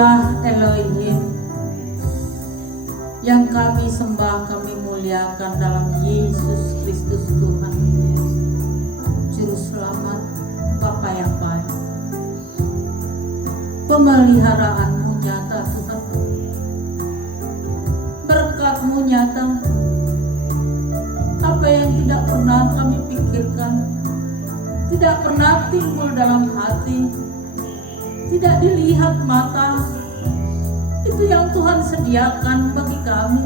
Engkaulah Elohim yang kami sembah, kami muliakan dalam Yesus Kristus Tuhan, Juru Selamat, Bapa yang baik. Pemeliharaanmu nyata Tuhan, berkat-Mu nyata. Apa yang tidak pernah kami pikirkan, tidak pernah timbul dalam hati, tidak dilihat mata, itu yang Tuhan sediakan bagi kami.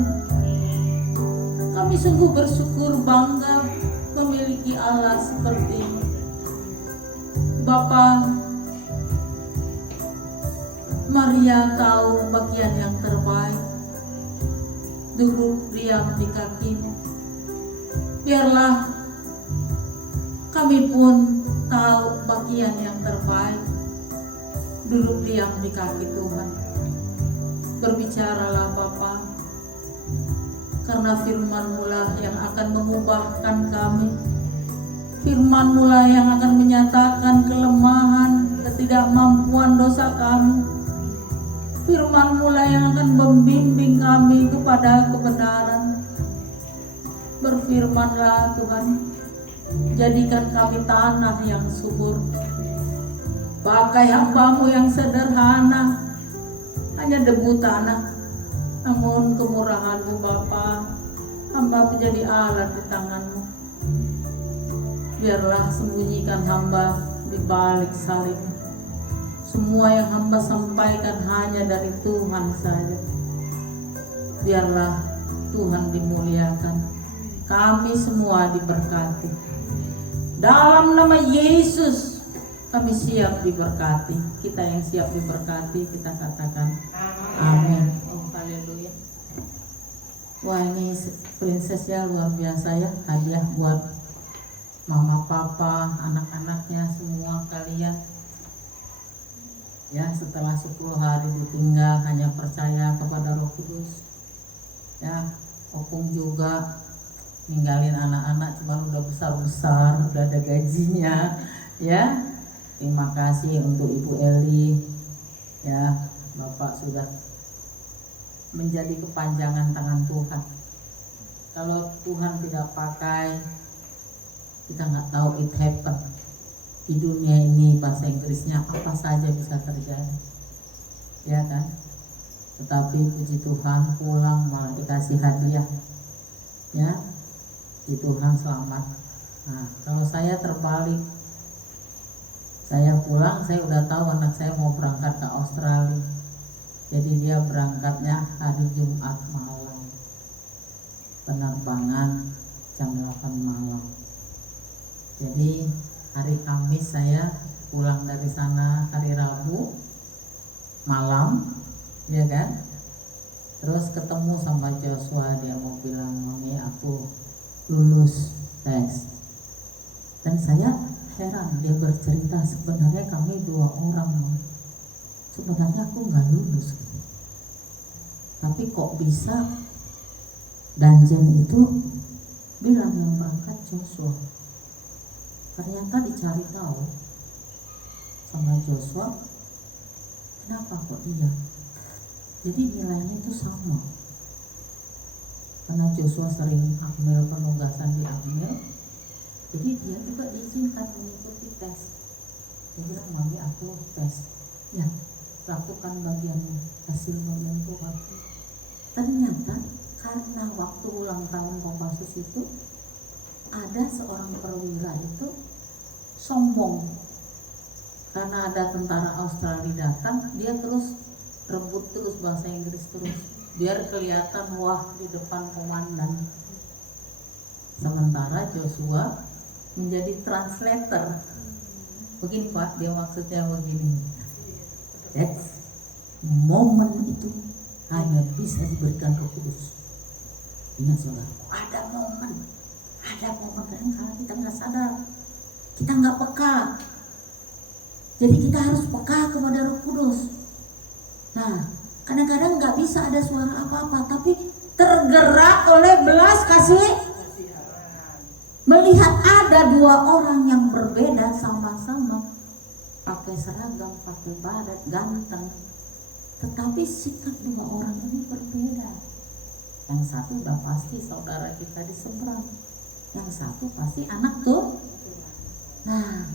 Kami sungguh bersyukur, bangga memiliki Allah seperti ini. Bapa, Maria tahu bagian yang terbaik, duduk diam di kaki-Mu. Biarlah kami pun tahu bagian yang terbaik, duduk diam di kaki Tuhan. Berbicaralah Bapa, karena firman-Mu lah yang akan mengubahkan kami. Firman-Mu lah yang akan menyatakan kelemahan, ketidakmampuan dosa kami. Firman-Mu lah yang akan membimbing kami kepada kebenaran. Berfirmanlah Tuhan, jadikan kami tanah yang subur. Pakai hamba-Mu yang sederhana, hanya debu tanah, namun kemurahan-Mu Bapa, hamba menjadi alat di tangan-Mu. Biarlah sembunyikan hamba di balik salib. Semua yang hamba sampaikan hanya dari Tuhan saja. Biarlah Tuhan dimuliakan, kami semua diberkati. Dalam nama Yesus kami siap diberkati. Kita yang siap diberkati, kita katakan amin. Oh haleluya. Wah, ini prinsesnya luar biasa ya. Hadiah buat mama, papa, anak-anaknya, semua kalian. Ya, setelah 10 hari ditinggal hanya percaya kepada Roh Kudus. Ya, Opung juga ninggalin anak-anak, cuman udah besar-besar, udah ada gajinya. Ya, terima kasih untuk Ibu Eli. Ya, Bapak sudah menjadi kepanjangan tangan Tuhan. Kalau Tuhan tidak pakai, kita nggak tahu it happen. Di dunia ini bahasa Inggrisnya apa saja bisa terjadi, ya kan? Tetapi puji Tuhan, pulang malah dikasih hadiah, ya. Puji Tuhan, selamat. Nah, kalau saya terbalik, saya pulang, saya udah tahu anak saya mau berangkat ke Australia. Jadi dia berangkatnya hari Jumat malam, penerbangan jam 8 malam. Jadi hari Kamis saya pulang dari sana, hari Rabu malam, ya kan? Terus ketemu sama Joshua, dia mau bilang, Mami aku lulus tes. Dan saya heran, dia bercerita sebenarnya kami 2 orang, sebenarnya aku nggak lulus, tapi kok bisa Danjen itu bilang yang berangkat Joshua. Ternyata dicari tahu sama Joshua, kenapa kok dia? Jadi nilainya itu sama. Karena Joshua sering akmil, penugasan di akmil, jadi dia juga diizinkan mengikuti tes. Dia bilang, Mami aku tes. Ya, lakukan bagianmu, hasil bagian Tuhan. Ternyata karena waktu ulang tahun Kopassus itu, ada seorang perwira itu sombong karena ada tentara Australia datang, dia terus rebut terus bahasa Inggris terus, biar kelihatan wah di depan komandan. Sementara Joshua menjadi translator. Begini Pak, dia maksudnya begini. That's momen itu hanya bisa diberikan Roh Kudus. Ingat saudara, ada momen kadang-kadang kita nggak sadar, kita nggak peka. Jadi kita harus peka kepada Roh Kudus. Nah, kadang-kadang nggak bisa ada suara apa-apa, tapi tergerak oleh belas kasih, melihat ada 2 orang yang berbeda sama-sama pakai seragam, pakai baret, ganteng, Tetapi sikap dua orang ini berbeda. Yang satu udah pasti saudara kita di seberang, yang satu pasti anak tuh. Nah,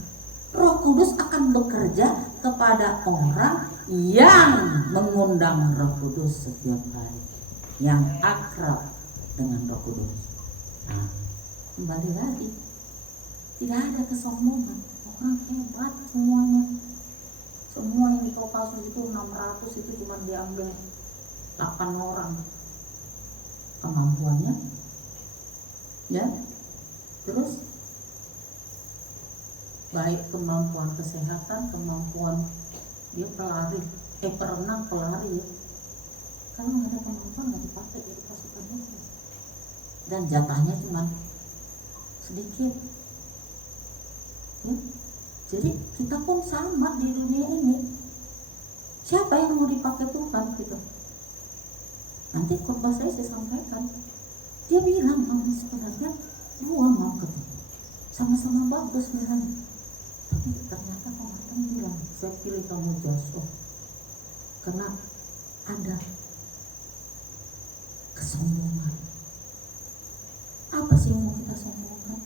Roh Kudus akan bekerja kepada orang yang mengundang Roh Kudus setiap hari, yang akrab dengan Roh Kudus. Nah, kembali lagi, tidak ada kesombongan. Orang hebat semuanya. Semua yang di Kopassus itu 600 itu cuma diambil 8 orang kemampuannya, ya. Terus baik kemampuan kesehatan, kemampuan dia perenang pelari ya. Kalau nggak ada kemampuan nggak dipakai jadi pasukan musuh. Dan jatahnya cuma sedikit. Ya. Jadi kita pun sama di dunia ini. Siapa yang mau dipakai Tuhan gitu? Nanti khotbah saya sampaikan. Dia bilang mama sebenarnya dua mau ketemu, sama-sama bagus miranya. Tapi ternyata komandan bilang saya pilih kamu Joshua karena ada kesombongan. Apa sih yang mau kita sombongkan?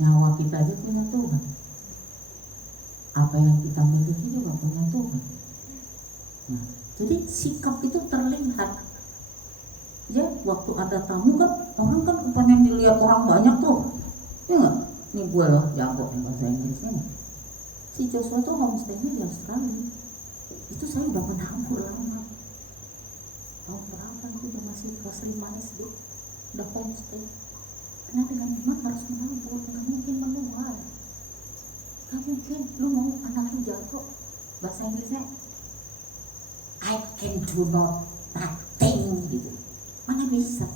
Nyawa kita aja punya Tuhan. Apa yang kita miliki juga punya Tuhan. Nah, jadi sikap itu terlihat. Ya, waktu ada tamu kan orang kan pengen dilihat orang banyak tuh. Ya enggak? Ini gue loh jago nih bahasa Inggrisnya nih. Si Joshua tuh homestay-nya di Australia. Itu saya udah menabur lama. Tahun berapa itu udah masih kelas 5 SD. Udah homestay. Karena dengan iman harus menabur, gak mungkin menuai. Gak mungkin lu mau anak lu jago. Bahasa Inggrisnya I can do nothing gitu. Mana bisa?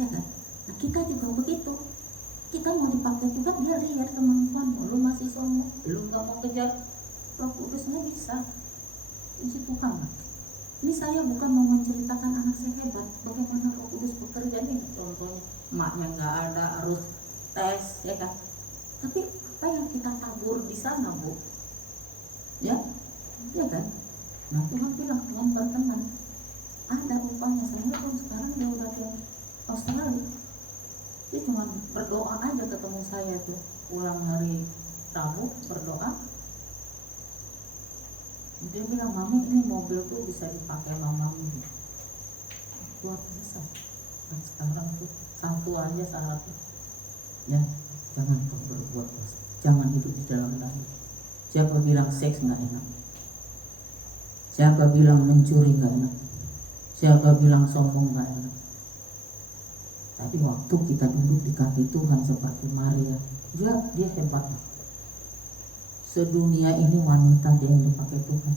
Ya kan? Nah kita juga begitu. Kita mau dipakai juga, dia lihat kemampuan lu masih sombong, lu gak mau kejar Roh Kudusnya bisa. Puji Tuhan. Ini saya bukan mau menceritakan anak saya hebat, bagaimana Roh Kudus bekerja nih. Contohnya emaknya gak ada, harus tes, ya kan? Tapi apa yang kita tabur di sana, Bu? Ya, ya kan? Nah Tuhan bilang, Tuhan berkenan. Ada upahnya. Saya pun sekarang dia udah di Australia. Dia cuma berdoa aja ketemu saya tuh, pulang hari Rabu berdoa. Dia bilang, Mami ini mobil tuh bisa dipakai sama Mami. Luar biasa. Dan sekarang tuh satu aja syaratnya, ya jangan kau berbuat dosa, jangan hidup di dalam daging. Siapa bilang seks nggak enak? Siapa bilang mencuri nggak enak? Siapa bilang sombong nggak enak? Tapi waktu kita duduk di kaki Tuhan seperti Maria, dia hebat. Sedunia ini wanita dia yang dipakai Tuhan.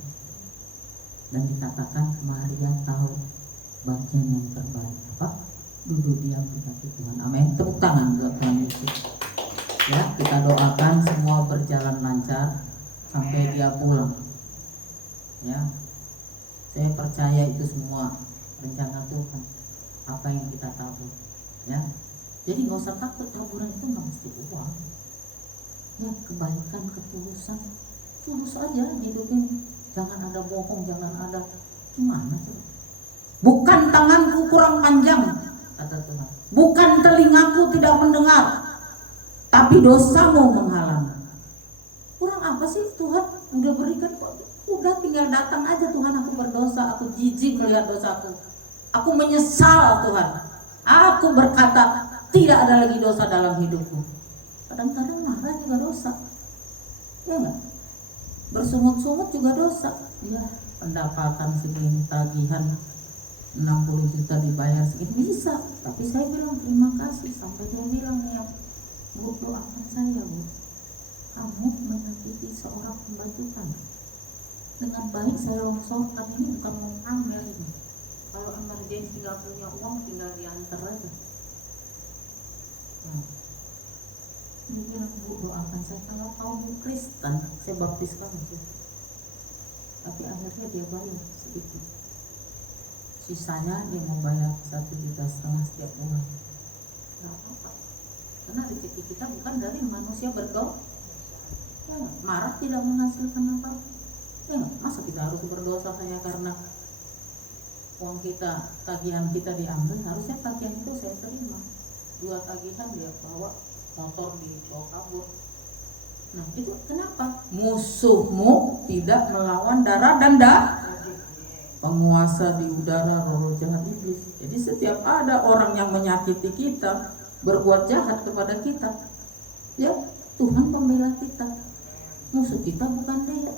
Dan dikatakan Maria tahu bagian yang terbaik apa? Duduk diam di kaki Tuhan. Amin. Tepuk tangan buat Tuhan Yesus. Ya, kita doakan semua berjalan lancar sampai dia pulang. Ya, saya percaya itu semua rencana Tuhan. Apa yang kita tabur. Ya, jadi nggak usah takut, taburan itu nggak mesti uang. Ya, kebaikan, ketulusan, tulus aja hidup ini. Jangan ada bohong, jangan ada gimana coba. Bukan tanganku kurang panjang, kata Tuhan. Bukan telingaku tidak mendengar, tapi dosamu menghalang. Kurang apa sih Tuhan udah berikan kok? Udah tinggal datang aja Tuhan, aku berdosa, aku jijik melihat dosaku. Aku menyesal Tuhan. Aku berkata tidak ada lagi dosa dalam hidupku. Kadang-kadang marah juga dosa. Ya enggak? Bersungut-sungut juga dosa. Ya, pendapatan segini, tagihan 60 juta dibayar segini bisa. Tapi saya bilang terima kasih. Sampai dia bilang nih, Bu, doakan saya, Bu. Kamu menyakiti seorang hamba Tuhan. Dengan baik saya longsorkan, ini bukan mau pamer ini. Kalau emergensi gak punya uang tinggal diantar aja. Nah, dia bilang, Bu, doakan saya. Kalau kamu Kristen, saya baptis kamu. Tapi akhirnya dia bayar sedikit. Sisanya dia mau bayar 1,5 juta setiap bulan. Gak apa-apa. Karena rezeki kita bukan dari manusia berdoa. Ya, marah tidak menghasilkan apa-apa. Masa kita harus berdosa hanya karena uang kita, tagihan kita diambil? Harusnya tagihan itu saya terima. 2 tagihan dia bawa motor dibawa kabur. Nah itu kenapa? Musuhmu tidak melawan darah dan penguasa di udara, roh jahat iblis. Jadi setiap ada orang yang menyakiti kita, berbuat jahat kepada kita, ya Tuhan pembela kita. Musuh kita bukan dia,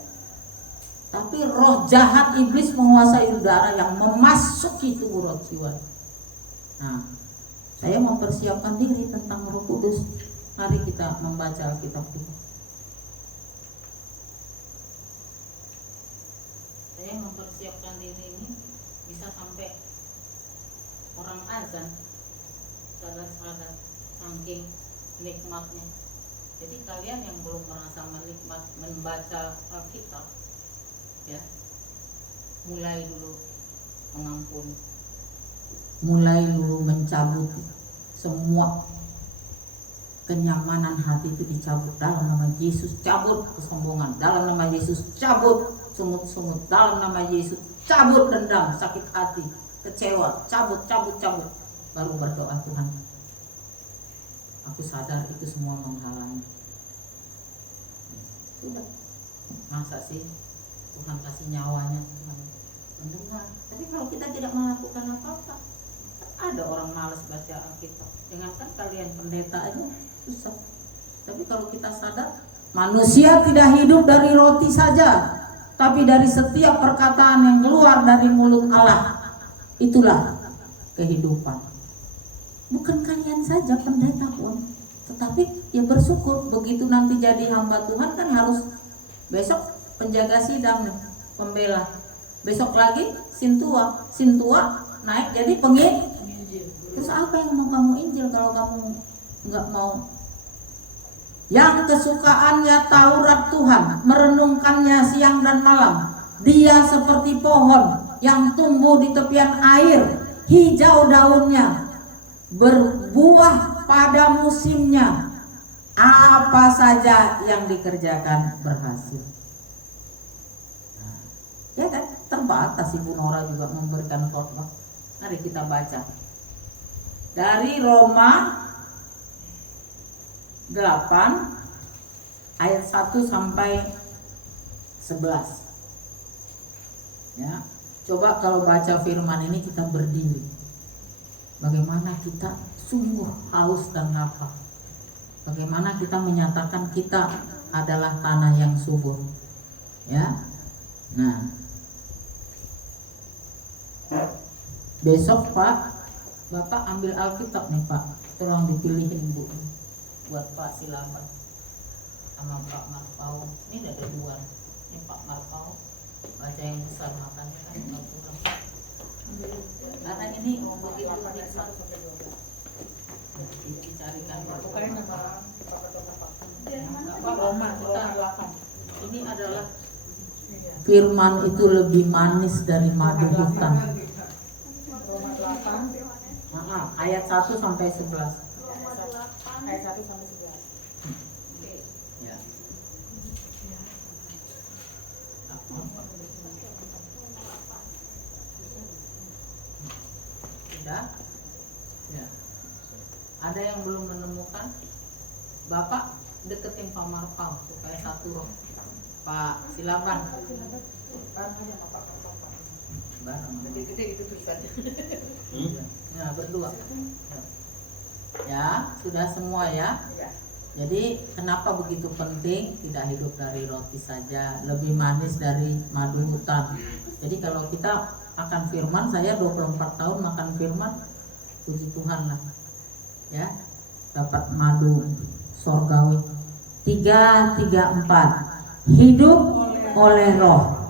tapi roh jahat iblis menguasai udara yang memasuki tubuh roh jiwa. Nah, saya mempersiapkan diri tentang Roh Kudus. Mari kita membaca Alkitab kita. Saya mempersiapkan diri ini bisa sampai orang azan, sadar-sadar saking nikmatnya. Jadi kalian yang belum merasa menikmat membaca Alkitab, ya, mulai dulu mengampuni, mulai dulu mencabut semua kenyamanan hati itu, dicabut dalam nama Yesus. Cabut kesombongan dalam nama Yesus, cabut sungut-sungut dalam nama Yesus, cabut dendam, sakit hati, kecewa, cabut. Baru berdoa, Tuhan, aku sadar itu semua menghalangi. Sudah, masa sih Tuhan kasih nyawanya, Tuhan mendengar. Tapi kalau kita tidak melakukan apa-apa, ada orang malas baca Alkitab. Jangankan kalian pendeta aja susah. Tapi kalau kita sadar, manusia tidak hidup dari roti saja, tapi dari setiap perkataan yang keluar dari mulut Allah. Itulah kehidupan. Bukan kalian saja pendeta pun, tetapi ya bersyukur begitu nanti jadi hamba Tuhan kan harus besok penjaga sidang nih, pembela. Besok lagi sintua naik jadi pengin. Terus apa yang mau kamu injil kalau kamu nggak mau? Yang kesukaannya Taurat Tuhan, merenungkannya siang dan malam. Dia seperti pohon yang tumbuh di tepian air, hijau daunnya, berbuah pada musimnya. Apa saja yang dikerjakan berhasil. Ya kan, terbatas Ibu Nora juga memberikan khotbah. Mari kita baca dari Roma 8 ayat 1 sampai 11. Ya, coba kalau baca firman ini kita berdiri. Bagaimana kita sungguh haus dan lapar. Bagaimana kita menyatakan kita adalah tanah yang subur. Ya. Nah, besok Pak, Bapak ambil Alkitab nih Pak, tolong dipilihin Bu, buat Pak Silaban sama Pak Marpau. Ini ada 2. Ini Pak Marpau, baca yang besar makanya kan nggak kurang. Karena ini begitu nikmat. Dicarikan Roma 8. Ini adalah firman itu lebih manis dari madu hutan. Ayat 1 sampai 11. Ayat 1 sampai 11. Ya. Sudah? Ya. Ada yang belum menemukan? Bapak deketin Pak Marpau supaya satu roh. Pak Silaban. Bareng. Gede-gede itu tulisannya. Ya, berdua. Ya, sudah semua ya. Jadi kenapa begitu penting tidak hidup dari roti saja, lebih manis dari madu hutan. Jadi kalau kita akan firman, saya 24 tahun makan firman, puji Tuhan lah. Ya, dapat madu sorgawi. 3:4. Hidup oleh roh.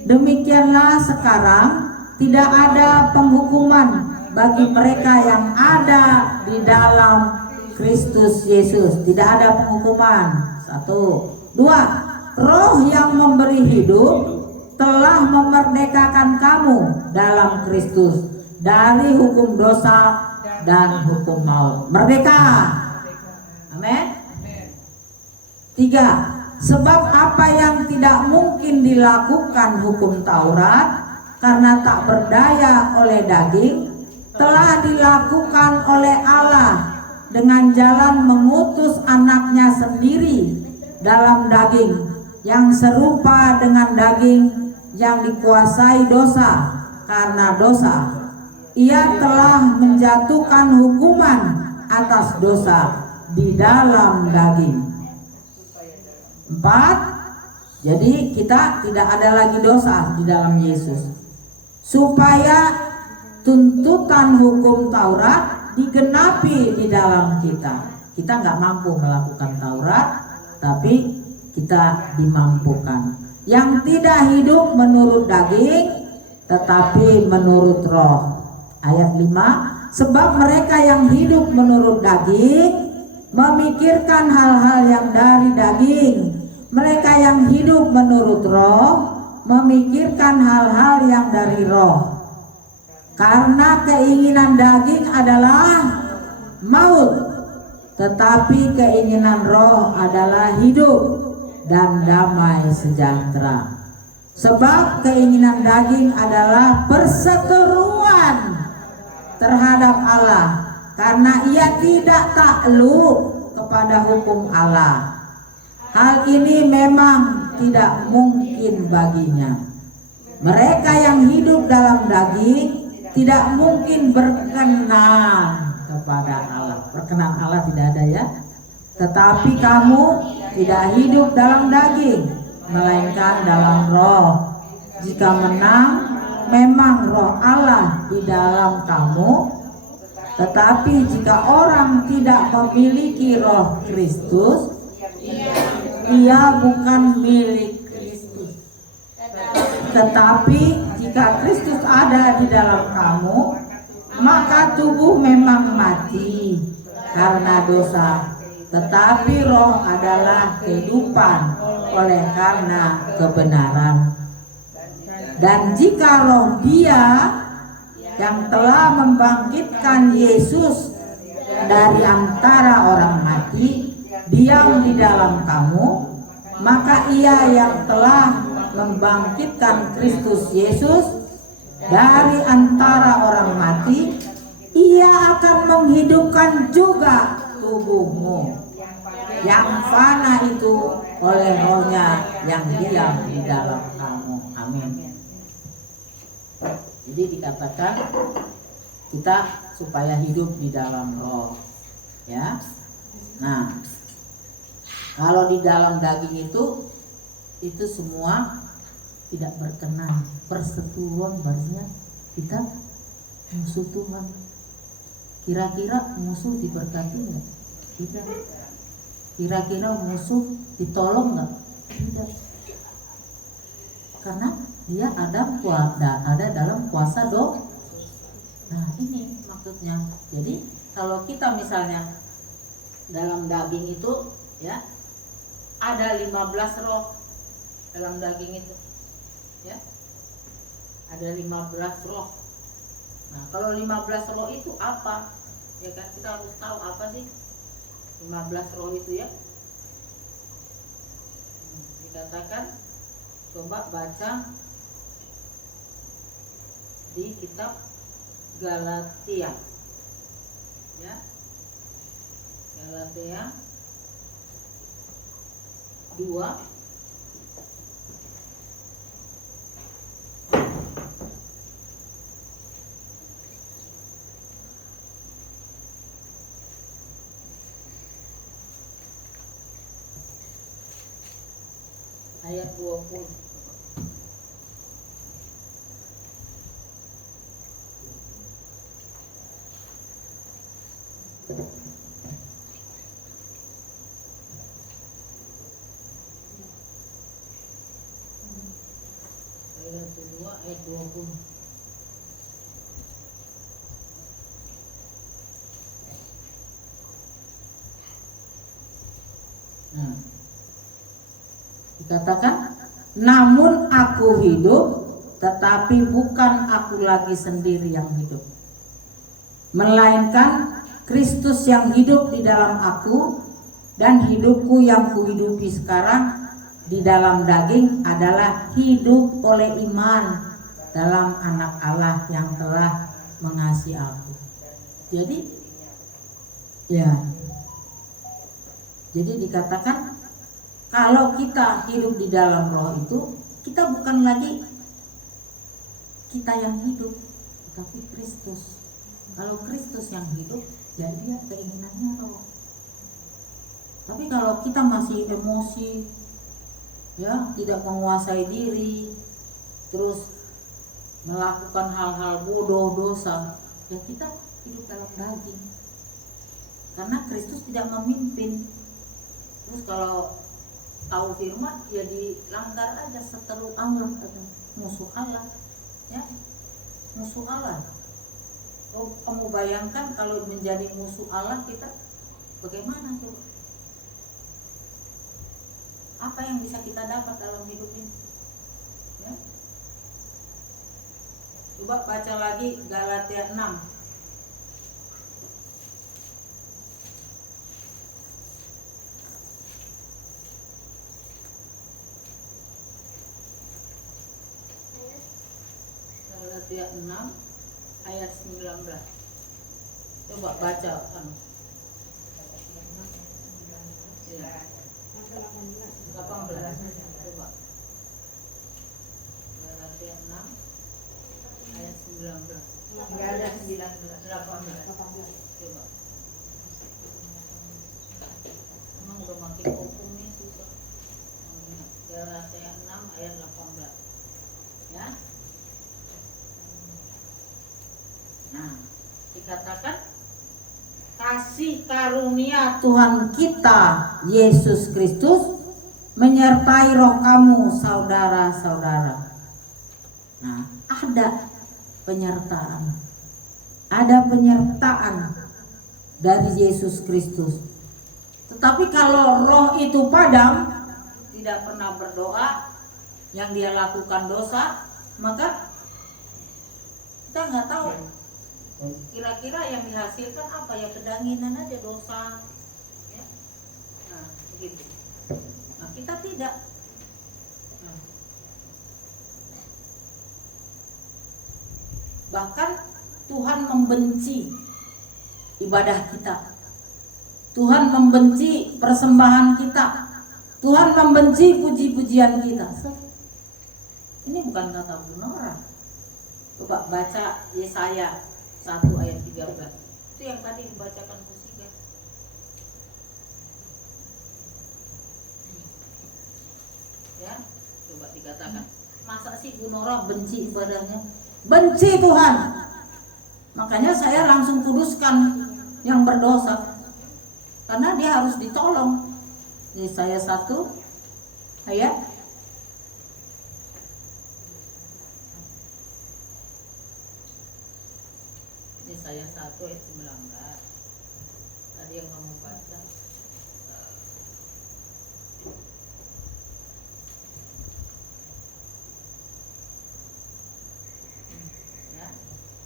Demikianlah sekarang tidak ada penghukuman bagi mereka yang ada di dalam Kristus Yesus. Tidak ada penghukuman. 1, 2. Roh yang memberi hidup telah memerdekakan kamu dalam Kristus dari hukum dosa dan hukum maut. Merdeka. Amin. 3. Sebab apa yang tidak mungkin dilakukan hukum Taurat karena tak berdaya oleh daging, telah dilakukan oleh Allah dengan jalan mengutus anaknya sendiri dalam daging, yang serupa dengan daging yang dikuasai dosa karena dosa. Ia telah menjatuhkan hukuman atas dosa di dalam daging. 4. Jadi kita tidak ada lagi dosa di dalam Yesus, supaya tuntutan hukum Taurat digenapi di dalam kita. Kita nggak mampu melakukan Taurat, tapi kita dimampukan. Yang tidak hidup menurut daging, tetapi menurut roh. Ayat 5. Sebab mereka yang hidup menurut daging memikirkan hal-hal yang dari daging. Mereka yang hidup menurut roh memikirkan hal-hal yang dari roh. Karena keinginan daging adalah maut, tetapi keinginan roh adalah hidup dan damai sejahtera. Sebab keinginan daging adalah perseteruan terhadap Allah, karena ia tidak takluk kepada hukum Allah. Hal ini memang tidak mungkin baginya. Mereka yang hidup dalam daging tidak mungkin berkenan kepada Allah. Berkenan Allah tidak ada ya. Tetapi kamu tidak hidup dalam daging, melainkan dalam roh. Jika menang, memang roh Allah di dalam kamu. Tetapi jika orang tidak memiliki roh Kristus, ia bukan milik Kristus. Tetapi jika Kristus ada di dalam kamu, maka tubuh memang mati karena dosa, tetapi roh adalah kehidupan oleh karena kebenaran. Dan jika roh Dia yang telah membangkitkan Yesus dari antara orang mati diam di dalam kamu, maka Ia yang telah membangkitkan Kristus Yesus dari antara orang mati, Ia akan menghidupkan juga tubuhmu yang fana itu oleh rohnya yang diam di dalam kamu. Amin. Jadi dikatakan kita supaya hidup di dalam roh, ya. Nah, kalau di dalam daging itu semua tidak berkenan. Persetujuan barisnya kita musuh Tuhan. Kira-kira musuh diberkati enggak? Tidak. Kira-kira musuh ditolong enggak? Tidak. Karena dia ada dalam kuasa dosa. Nah, ini maksudnya. Jadi kalau kita misalnya dalam daging itu, ya, ada 15 roh dalam daging itu, ya, ada 15 roh. Nah, kalau 15 roh itu apa? Ya kan, kita harus tahu apa sih 15 roh itu, ya. Dikatakan, coba baca di kitab Galatia, ya, Galatia 2 ayat 20. Ayat 2 ayat 20. Nah, dikatakan, namun aku hidup, tetapi bukan aku lagi sendiri yang hidup, melainkan Kristus yang hidup di dalam aku, dan hidupku yang kuhidupi sekarang di dalam daging adalah hidup oleh iman dalam anak Allah yang telah mengasihi aku. Jadi ya, jadi dikatakan kalau kita hidup di dalam roh itu, kita bukan lagi kita yang hidup, tapi Kristus. Kalau Kristus yang hidup, ya dia keinginannya roh. Tapi kalau kita masih emosi, ya tidak menguasai diri, terus melakukan hal-hal bodoh, dosa, ya kita hidup dalam daging. Karena Kristus tidak memimpin. Terus kalau tahu firman, ya dilanggar aja seteru Allah, musuh Allah, ya musuh Allah. Kamu bayangkan kalau menjadi musuh Allah kita bagaimana coba? Apa yang bisa kita dapat dalam hidup ini? Ya? Coba baca lagi Galatia 6. Galatia 6 ayat 19. Coba baca kan. Ya. 18. Coba. Galatia 6 ayat 19. Enggak ada 19. 18. Coba. Emang udah makin hukumnya susah. Galatia 6 ayat 18. Ya. Nah, dikatakan kasih karunia Tuhan kita Yesus Kristus menyertai roh kamu saudara-saudara. Nah, ada penyertaan dari Yesus Kristus. Tetapi kalau roh itu padam, tidak pernah berdoa, yang dia lakukan dosa, maka kita nggak tahu kira-kira yang dihasilkan apa, ya kedanginan aja dosa, ya. Nah begitu. Nah kita tidak. Nah. Bahkan Tuhan membenci ibadah kita, Tuhan membenci persembahan kita, Tuhan membenci puji-pujian kita. Ini bukan kata Bunora. Coba baca Yesaya 1 ayat 13. Itu yang tadi dibacakan Pusika. Ya, coba dikatakan. Masa sih Bu Nora benci ibadahnya? Benci Tuhan. Makanya saya langsung kuduskan yang berdosa. Karena dia harus ditolong. Yesaya 1 ayat Yesaya 1 ayat 19. Tadi yang kamu baca. Ya.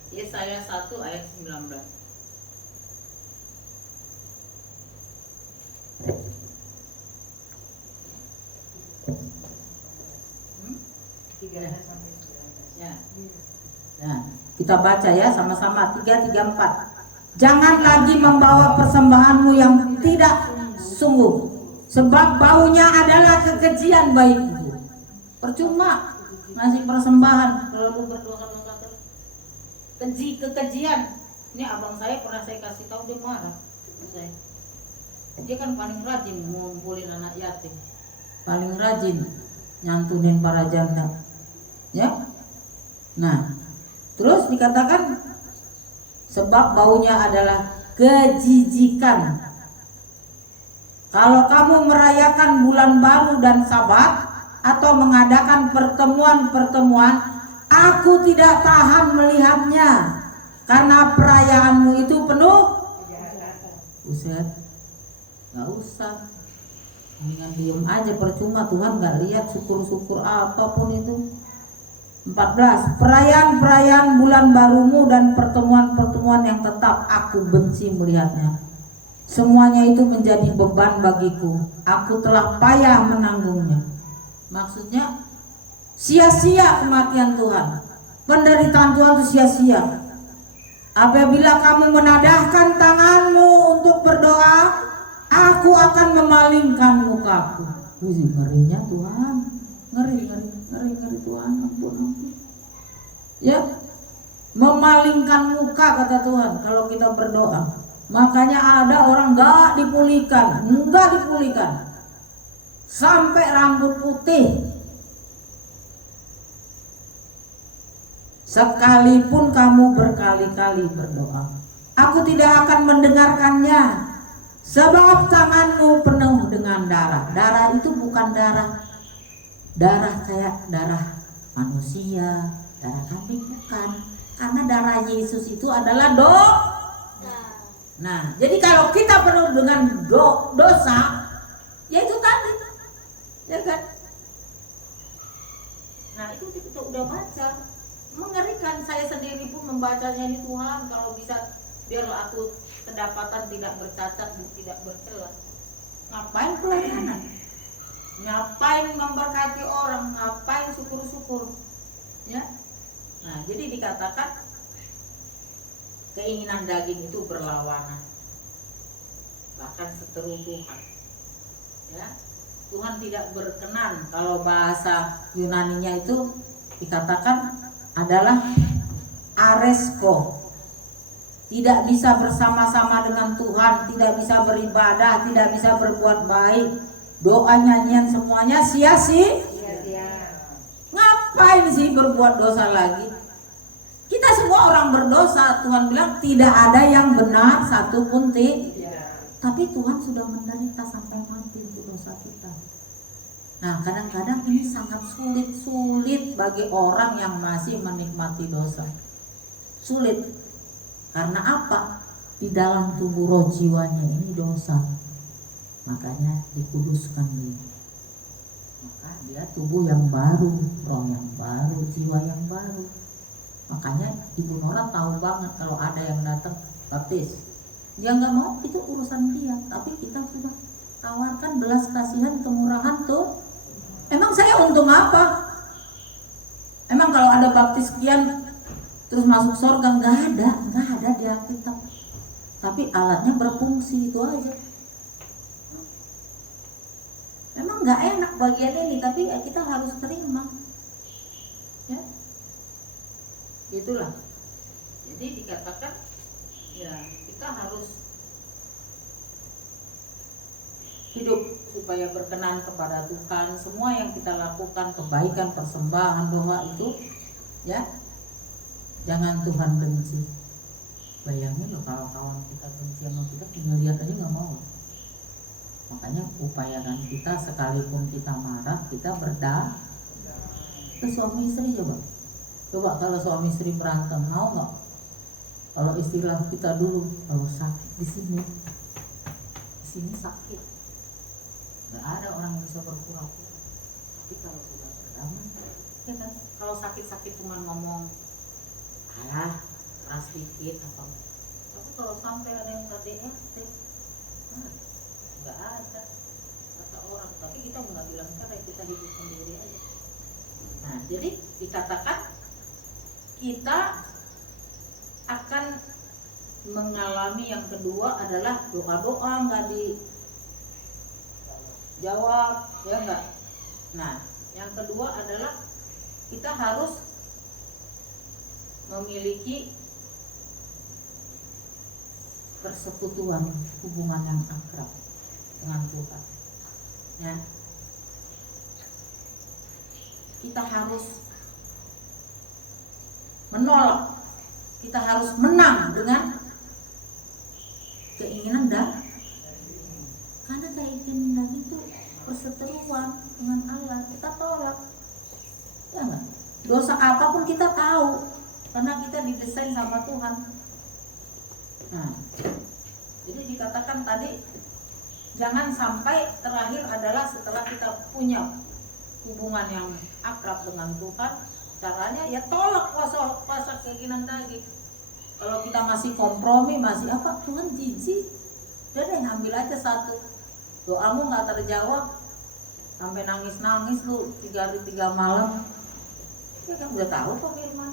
Yesaya 1 ayat 19. Ya. Nah, kita baca ya sama-sama 3, 3, 4. Jangan lagi membawa persembahanmu yang tidak sungguh, sebab baunya adalah kekejian bagiku. Percuma ngasih persembahan kalau lu berdosa-dosa terus. Kekejian. Ini abang saya pernah saya kasih tahu, dia marah. Dia kan paling rajin ngumpulin anak yatim, paling rajin nyantunin para janda. Ya. Nah, terus dikatakan sebab baunya adalah kejijikan. Kalau kamu merayakan bulan baru dan Sabat atau mengadakan pertemuan-pertemuan, aku tidak tahan melihatnya karena perayaanmu itu penuh. Buset, gak usah, mendingan diem aja, percuma, Tuhan gak lihat syukur-syukur apapun itu. 14. Perayaan-perayaan bulan barumu dan pertemuan-pertemuan yang tetap aku benci melihatnya. Semuanya itu menjadi beban bagiku. Aku telah payah menanggungnya. Maksudnya sia-sia kematian Tuhan, penderitaan Tuhan itu sia-sia. Apabila kamu menadahkan tanganmu untuk berdoa, aku akan memalingkan mukaku. Wih, ngerinya Tuhan, ngeri Tuhan, ampun. Ya, memalingkan muka kata Tuhan kalau kita berdoa. Makanya ada orang enggak dipulihkan sampai rambut putih. Sekalipun kamu berkali-kali berdoa, aku tidak akan mendengarkannya, sebab tanganmu penuh dengan darah. Darah itu bukan darah kayak darah manusia, darah kambing, bukan. Karena darah Yesus itu adalah Nah, jadi kalau kita penuh dengan dosa, ya itu tadi, ya kan? Nah, itu kita udah baca. Mengerikan, saya sendiri pun membacanya ini. Tuhan, kalau bisa biarlah aku kedapatan tidak bercacat, tidak bercela. Ngapain pelayanan? Ngapain memberkati orang? Ngapain syukur-syukur? Ya. Nah, jadi dikatakan keinginan daging itu berlawanan, bahkan seteru Tuhan. Ya. Tuhan tidak berkenan. Kalau bahasa Yunaninya itu dikatakan adalah aresko, tidak bisa bersama-sama dengan Tuhan, tidak bisa beribadah, tidak bisa berbuat baik, doa, nyanyian semuanya sia-sia. Ngapain sih berbuat dosa lagi? Kita semua orang berdosa. Tuhan bilang tidak ada yang benar satupun tapi Tuhan sudah menderita sampai mati untuk dosa kita. Nah, kadang-kadang ini sangat sulit bagi orang yang masih menikmati dosa. Sulit. Karena apa? Di dalam tubuh roh jiwanya ini dosa. Makanya dikuduskan dia. Maka dia tubuh yang baru, roh yang baru, jiwa yang baru. Makanya Ibu Nora tahu banget kalau ada yang datang baptis. Dia nggak mau, itu urusan dia. Tapi kita sudah tawarkan belas kasihan, kemurahan tuh. Emang saya untung apa? Emang kalau ada baptis sekian terus masuk surga? Nggak ada di Alkitab. Tapi alatnya berfungsi, itu aja. Emang nggak enak bagian ini, tapi kita harus terima. Ya, itulah. Jadi dikatakan ya kita harus hidup supaya berkenan kepada Tuhan. Semua yang kita lakukan, kebaikan, persembahan, doa itu ya jangan Tuhan benci. Bayangin loh kalau kawan kita benci sama kita, tinggal lihat aja nggak mau. Makanya upayakan kita, sekalipun kita marah, kita berdamai. Ke suami istri coba kalau suami istri berantem, mau nggak? Kalau istilah kita dulu, kalau sakit di sini sakit, nggak ada orang yang bisa berpura-pura. Tapi kalau sudah berdamai, ya kan? Kalau sakit cuma ngomong, alah, keras dikit apa. Tapi kalau sampai ada yang KDRT, nggak ada kata orang. Tapi kita nggak bilang kita hidup sendiri aja. Nah, jadi dikatakan kita akan mengalami yang kedua adalah doa-doa nggak dijawab, ya enggak. Nah, yang kedua adalah kita harus memiliki persekutuan, hubungan yang akrab dengan Tuhan. Ya. Kita harus menolak, kita harus menang dengan keinginan karena keinginan itu perseteruan dengan Allah, kita tolak, ya enggak? Dosa apapun kita tahu, karena kita didesain sama Tuhan. Nah, jadi dikatakan tadi jangan sampai terakhir adalah setelah kita punya hubungan yang akrab dengan Tuhan, caranya ya tolak kuasa keinginan daging. Kalau kita masih kompromi, masih apa, Tuhan jijik, udah deh ambil aja satu. Doamu nggak terjawab, sampai nangis lu 3 hari 3 malam. Ya kan udah tahu kok firman.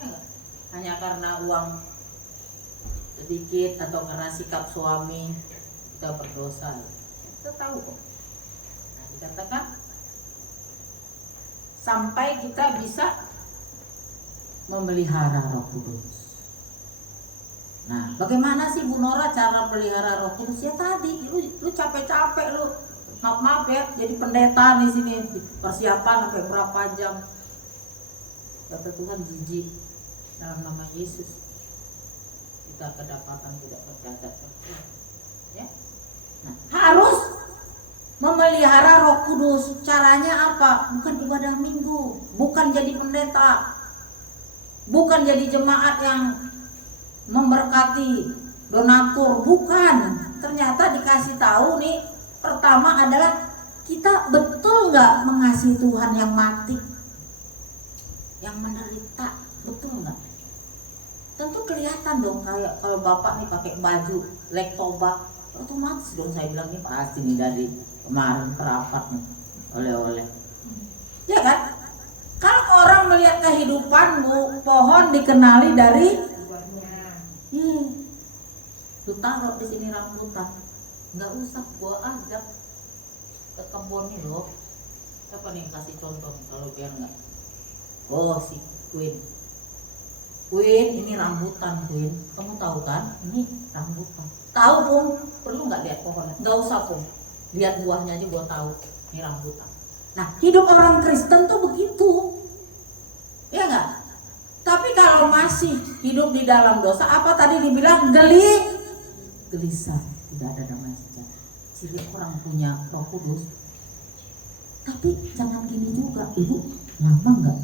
Ya enggak? Hanya karena uang sedikit atau karena sikap suami kita berdosa. Kita tahu kok. Nah, dikatakan sampai kita bisa memelihara Roh Kudus. Nah, bagaimana sih Bu Nora cara pelihara Roh Kudus? Ya tadi, lu capek-capek lu. Maaf ya, jadi pendeta di sini, persiapan sampai berapa jam. Kata Tuhan jijik dalam nama Yesus. Kita kedapatan tidak bercacat. Ya. Nah, harus memelihara Roh Kudus. Caranya apa? Bukan ibadah minggu, bukan jadi pendeta, bukan jadi jemaat yang memberkati donatur, bukan. Ternyata dikasih tahu nih, pertama adalah kita betul nggak mengasihi Tuhan yang mati, yang menderita, betul nggak? Tentu kelihatan dong, kayak kalau bapak nih pakai baju lektoba, otomatis dong saya bilang nih pasti nih dari kemarin perapat nih oleh-oleh, ya kan? Kalau orang melihat kehidupanmu, pohon dikenali dari lu taruh di sini rambutan, nggak usah gua ajak ke kebun nih loh. Apa nih kasih contoh kalau biar nggak? Oh si Queen, ini rambutan Queen. Kamu tahu kan? Ini rambutan. Tahu Pung? Perlu nggak lihat pohonnya? Nggak usah Pung. Lihat buahnya aja gua tahu. Ini rambutan. Nah hidup orang Kristen tuh begitu, ya nggak? Tapi kalau masih hidup di dalam dosa, apa tadi dibilang gelisah, tidak ada damai sejahtera. Ciri orang punya Roh Kudus. Tapi jangan gini juga, Ibu lama nggak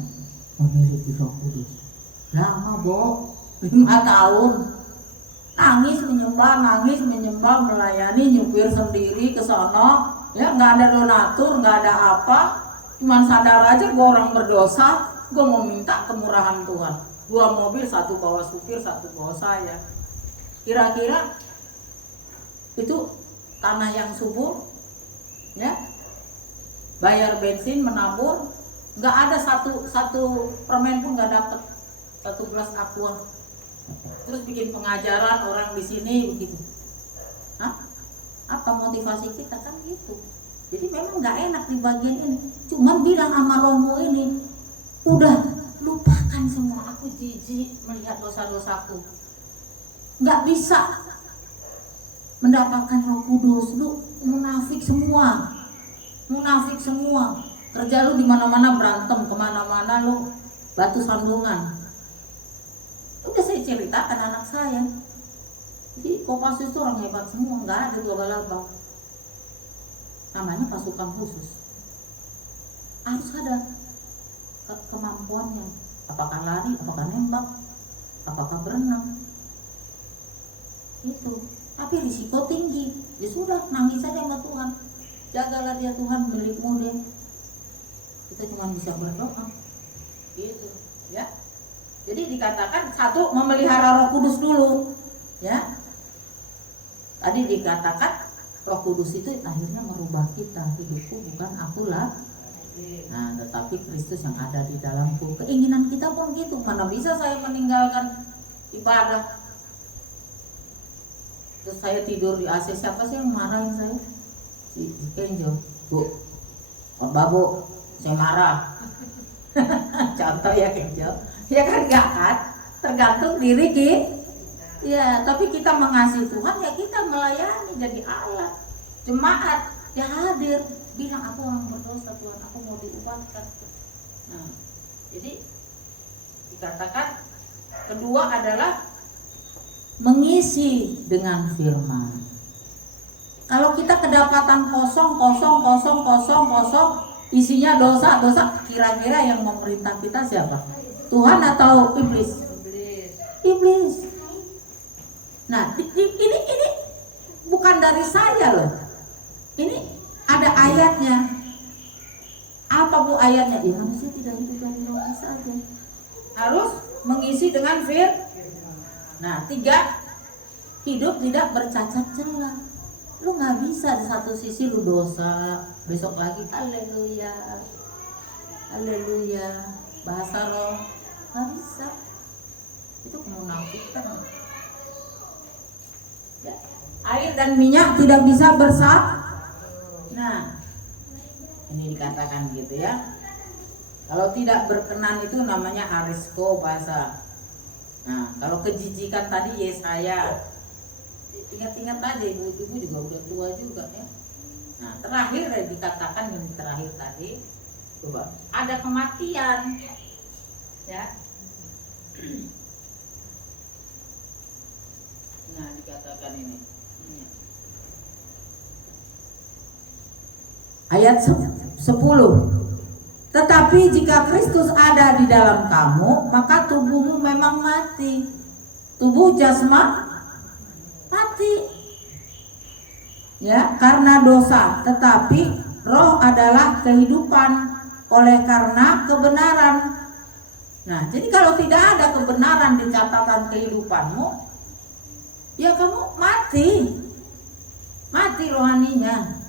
memiliki Roh Kudus? Lama Bo, 5 tahun. Nangis menyembah, melayani, nyupir sendiri ke sono, ya nggak ada donatur, nggak ada apa, cuman sadar aja gue orang berdosa. Gue mau minta kemurahan Tuhan. 2 mobil, 1 bawa supir, 1 bawa saya. Kira-kira itu tanah yang subur, ya, bayar bensin, menabur, nggak ada satu permen pun nggak dapet, 1 gelas aqua. Terus bikin pengajaran orang di sini begitu. Hah? Apa motivasi kita kan gitu? Jadi memang nggak enak di bagian ini. Cuman bilang sama romo ini, udah lupakan semua, aku jijik melihat dosa-dosaku, nggak bisa mendapatkan Roh Kudus. Lu munafik semua, kerja lu di mana-mana berantem, kemana-mana lu batu sandungan. Udah saya ceritakan anak saya, jadi Kopassus itu orang hebat semua, nggak ada 2 balabang, namanya pasukan khusus. Harus ada kemampuannya, apakah lari, apakah nembak, apakah berenang, itu. Tapi risiko tinggi. Ya sudah, nangis saja sama Tuhan, jagalah dia Tuhan, milikmu deh. Kita cuma bisa berdoa, gitu ya. Jadi dikatakan 1, memelihara Roh Kudus dulu, ya. Tadi dikatakan Roh Kudus itu akhirnya merubah kita. Hidupku bukan akulah, nah, tetapi Kristus yang ada di dalamku. Keinginan kita pun gitu. Mana bisa saya meninggalkan ibadah, terus saya tidur di AC? Siapa sih yang marahin saya? Si Kenjo, Bu, Babu, saya marah. Contoh ya Kenjo. Ya kan enggak kan? Tergantung diri kita. Ya, tapi kita mengasihi Tuhan, ya kita melayani, jadi alat. Jemaat ya hadir, bilang aku orang berdosa Tuhan, aku mau diubahkan. Nah, jadi dikatakan kedua adalah mengisi dengan firman. Kalau kita kedapatan kosong, isinya dosa, kira-kira yang memerintah kita siapa? Tuhan atau iblis? Iblis. Nah, ini bukan dari saya loh. Ini ada ayatnya. Apa Bu ayatnya? Ya, manusia tidak hidup dari roti saja, harus mengisi dengan firman. Nah, 3, hidup tidak bercacat celah. Lu nggak bisa di satu sisi lu dosa, besok lagi haleluya, haleluya, bahasa roh, nggak bisa. Itu kemunafikan. Ya. Air dan minyak tidak bisa bersatu. Nah, ini dikatakan gitu ya. Kalau tidak berkenan itu namanya arisko bahasa. Nah, kalau kejijikan tadi Yesaya. Ingat-ingat aja, ibu-ibu juga udah tua juga ya. Nah, terakhir dikatakan yang terakhir tadi, coba ada kematian, ya. Nah, dikatakan ini. Ayat 10. Tetapi jika Kristus ada di dalam kamu, maka tubuhmu memang mati. Tubuh jasmani mati. Ya, karena dosa, tetapi roh adalah kehidupan oleh karena kebenaran. Nah, jadi kalau tidak ada kebenaran di catatan kehidupanmu, ya kamu mati. Mati rohaninya.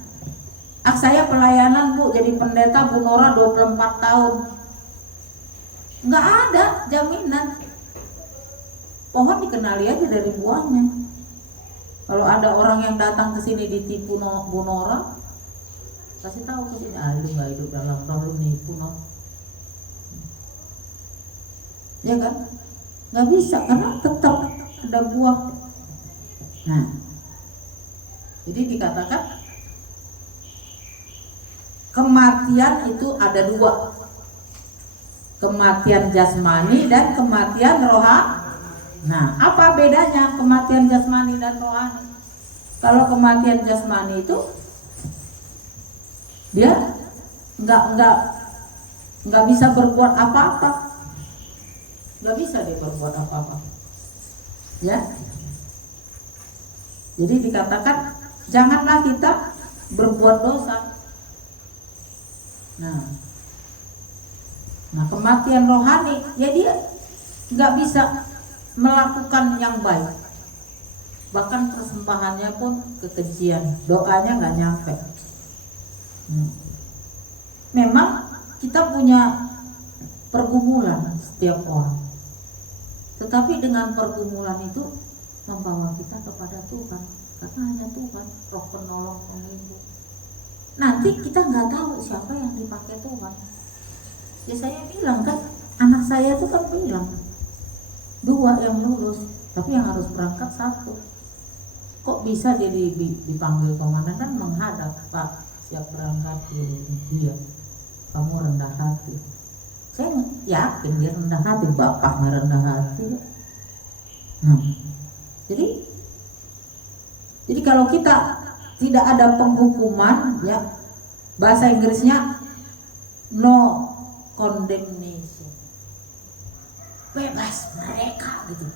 Saya pelayanan Bu, jadi pendeta Bu Nora 24 tahun. Nggak ada jaminan. Pohon dikenali aja dari buahnya. Kalau ada orang yang datang ke sini ditipu Bu Nora, kasih tahu ke sini, lu nggak hidup dalam roh, lu nipu no. Ya kan? Nggak bisa karena tetap ada buah. Nah, jadi dikatakan kematian itu ada dua, kematian jasmani dan kematian rohani. Nah, apa bedanya kematian jasmani dan rohani? Kalau kematian jasmani itu dia nggak bisa berbuat apa-apa, nggak bisa dia berbuat apa-apa, ya. Jadi dikatakan janganlah kita berbuat dosa. Nah, kematian rohani, ya dia nggak bisa melakukan yang baik, bahkan persembahannya pun kekejian, doanya nggak nyampe. Memang kita punya pergumulan setiap orang, tetapi dengan pergumulan itu membawa kita kepada Tuhan, karena hanya Tuhan roh penolong pemimpin. Nanti kita nggak tahu siapa yang dipakai Tuhan. Ya saya bilang kan, anak saya itu kan bilang 2 yang lulus, tapi yang harus berangkat 1. Kok bisa jadi dipanggil kemana, kan menghadap, Pak siap berangkat dia, kamu rendah hati. Saya yakin dia rendah hati, bapaknya rendah hati. Jadi kalau kita tidak ada penghukuman, ya bahasa Inggrisnya no condemnation, bebas mereka gitu.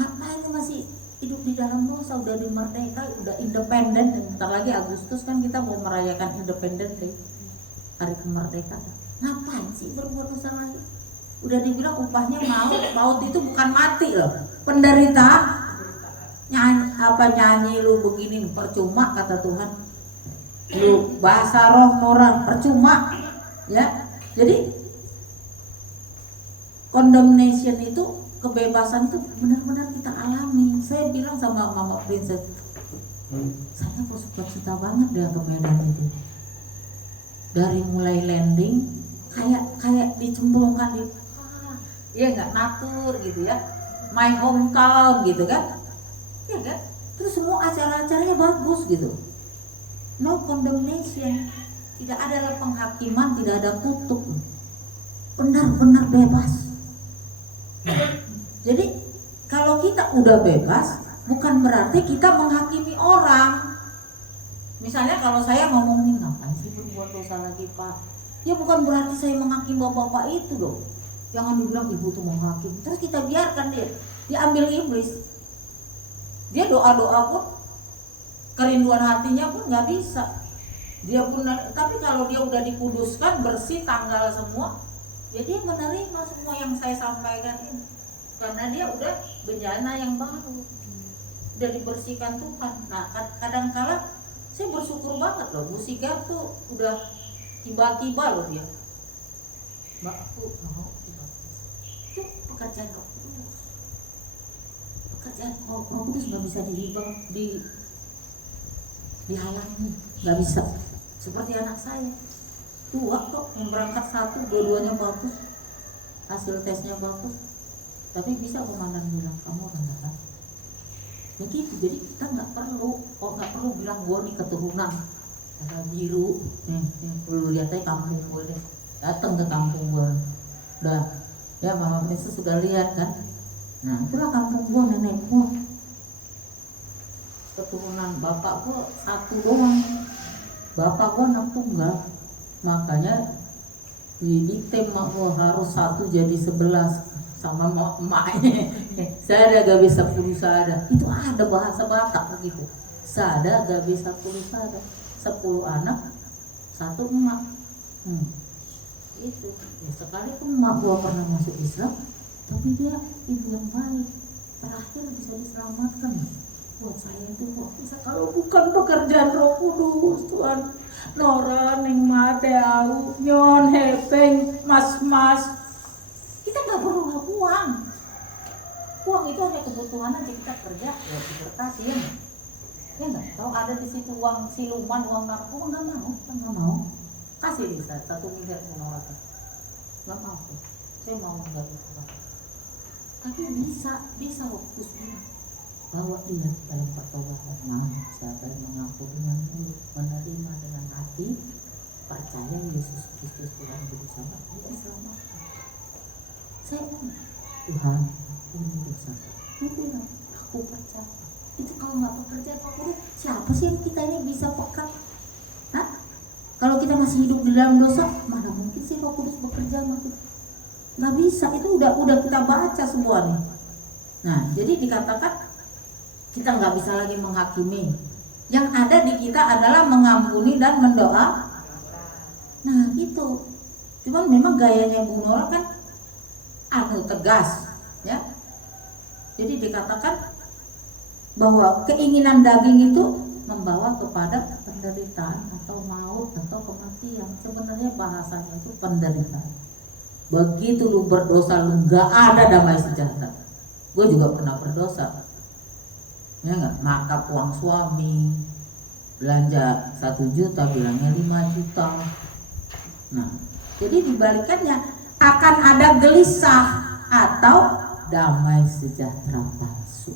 Ngapain masih hidup di dalam dosa? Udah di merdeka, udah independen. Bentar lagi Agustus kan kita mau merayakan Independence Day, hari kemerdekaan. Ngapain sih berbuat dosa lagi? Udah dibilang upahnya maut. Maut itu bukan mati loh, penderitaan. Nyanyi lu begini percuma, kata Tuhan. Lu bahasa roh Nora percuma, ya. Jadi condemnation itu, kebebasan itu benar-benar kita alami. Saya bilang sama Mama Princess, saya kok suka cita banget dia ke Medan itu. Dari mulai landing kayak dicemplungkan di, ya nggak, natur gitu ya, my hometown gitu kan. Ya kan? Terus semua acara-acaranya bagus gitu. No condemnation, tidak ada penghakiman, tidak ada kutuk, benar-benar bebas. Jadi kalau kita udah bebas, bukan berarti kita menghakimi orang. Misalnya kalau saya ngomongin, ngapain sih berbuat dosa lagi Pak? Ya bukan berarti saya menghakimi bapak-bapak itu loh. Jangan dibilang ibu tuh menghakimi. Terus kita biarkan dia ambil iblis. Dia doa-doa pun, kerinduan hatinya pun nggak bisa. Dia pun, tapi kalau dia udah dikuduskan, bersih, tanggal semua, ya dia menerima semua yang saya sampaikan ini, karena dia udah bencana yang baru. udah dibersihkan Tuhan. Nah kadang-kala saya bersyukur banget loh, Bu Sigar tuh udah tiba-tiba loh dia, Mbak aku mau itu pekerjaan Roh Kudus. Pekerjaan Roh Kudus nggak bisa dihalangi, nggak bisa. Seperti anak saya, dua kok yang berangkat satu, dua-duanya bagus, hasil tesnya bagus, tapi bisa komandan bilang kamu rendahan. Begitu, jadi kita nggak perlu bilang gue nih keturunan darah biru, lu lihat aja kampung gue deh, datang ke kampung gue, udah, ya Mama Princess sudah lihat kan, nah itulah kampung gue, nenek gue, keturunan bapak gue satu doang, bapak gue anak tunggal, makanya di tema gue harus satu jadi 11 sama emaknya. Sada gak bisa puluh sada, itu ada bahasa Batak begitu. Sada gak bisa puluh sada, 10 anak satu emak. Itu ya, sekalipun emak gua pernah masuk Islam, tapi dia ibu yang baik, terakhir bisa diselamatkan. Buat saya itu bisa, kalau bukan pekerjaan Roh Kudus Tuhan, Nora ning mate au nyon hepeng mas kita nggak perlu uang. Uang itu hanya kebutuhan aja, kita kerja ya diberkati ya nggak. Kalau ada di situ uang siluman, uang narkoba, nggak mau. Kasih bisa 1 miliar menolak, nggak mau. Saya mau mengganti Tuhan. Tapi bisa fokus dia, bawa dia dalam pertobatan. Siapa yang mengaku dengan mulut, menerima dengan hati, percaya Yesus Kristus Tuhan bersama, dia selamatkan. Saya Tuhan ini dosa, dia bilang aku percaya. Itu kalau nggak bekerja Pak, siapa sih yang kita ini bisa peka? Nah, kalau kita masih hidup di dalam dosa, mana mungkin sih Roh Kudus bekerja sama kita? Nggak bisa, itu udah kita baca semuanya. Nah, jadi dikatakan kita nggak bisa lagi menghakimi. Yang ada di kita adalah mengampuni dan mendoa. Nah, gitu. Cuman memang gayanya Bung Nora kan tegas, ya. Jadi dikatakan bahwa keinginan daging itu membawa kepada penderitaan atau maut atau kematian. Sebenarnya bahasanya itu penderitaan. Begitu lu berdosa, lu nggak ada damai sejahtera. Gue juga pernah berdosa, ya nggak, makap uang suami, belanja 1 juta bilangnya 5 juta. Nah, jadi dibalikannya akan ada gelisah atau damai sejahtera palsu.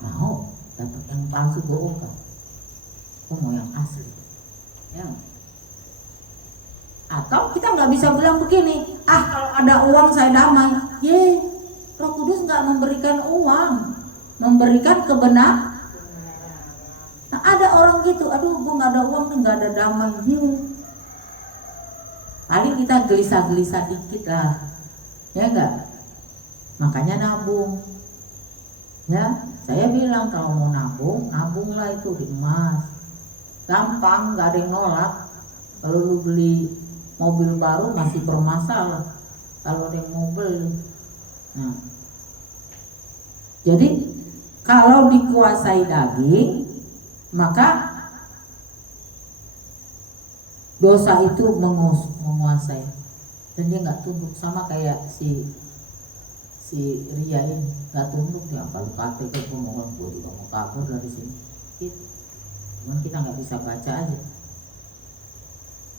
Mau dapat yang palsu bohong, gue mau yang asli, ya. Atau kita nggak bisa bilang begini, kalau ada uang saya damai. Roh Kudus nggak memberikan uang, memberikan kebenaran. Nah, ada orang gitu, aduh gue nggak ada uang, nggak ada damai. Paling kita gelisah-gelisah dikit lah, ya enggak. Makanya nabung, ya. Saya bilang kalau mau nabung, nabunglah itu di emas. Gampang, nggak ada yang nolak. Kalau lu beli mobil baru masih bermasalah kalau ada yang mau beli. Nah, jadi kalau dikuasai daging, maka dosa itu menguasai dan dia nggak tunduk. Sama kayak si Ria ini nggak tunduk, dia kalau KTP gue juga mau kabur dari sini gitu. Cuman kita nggak bisa baca aja,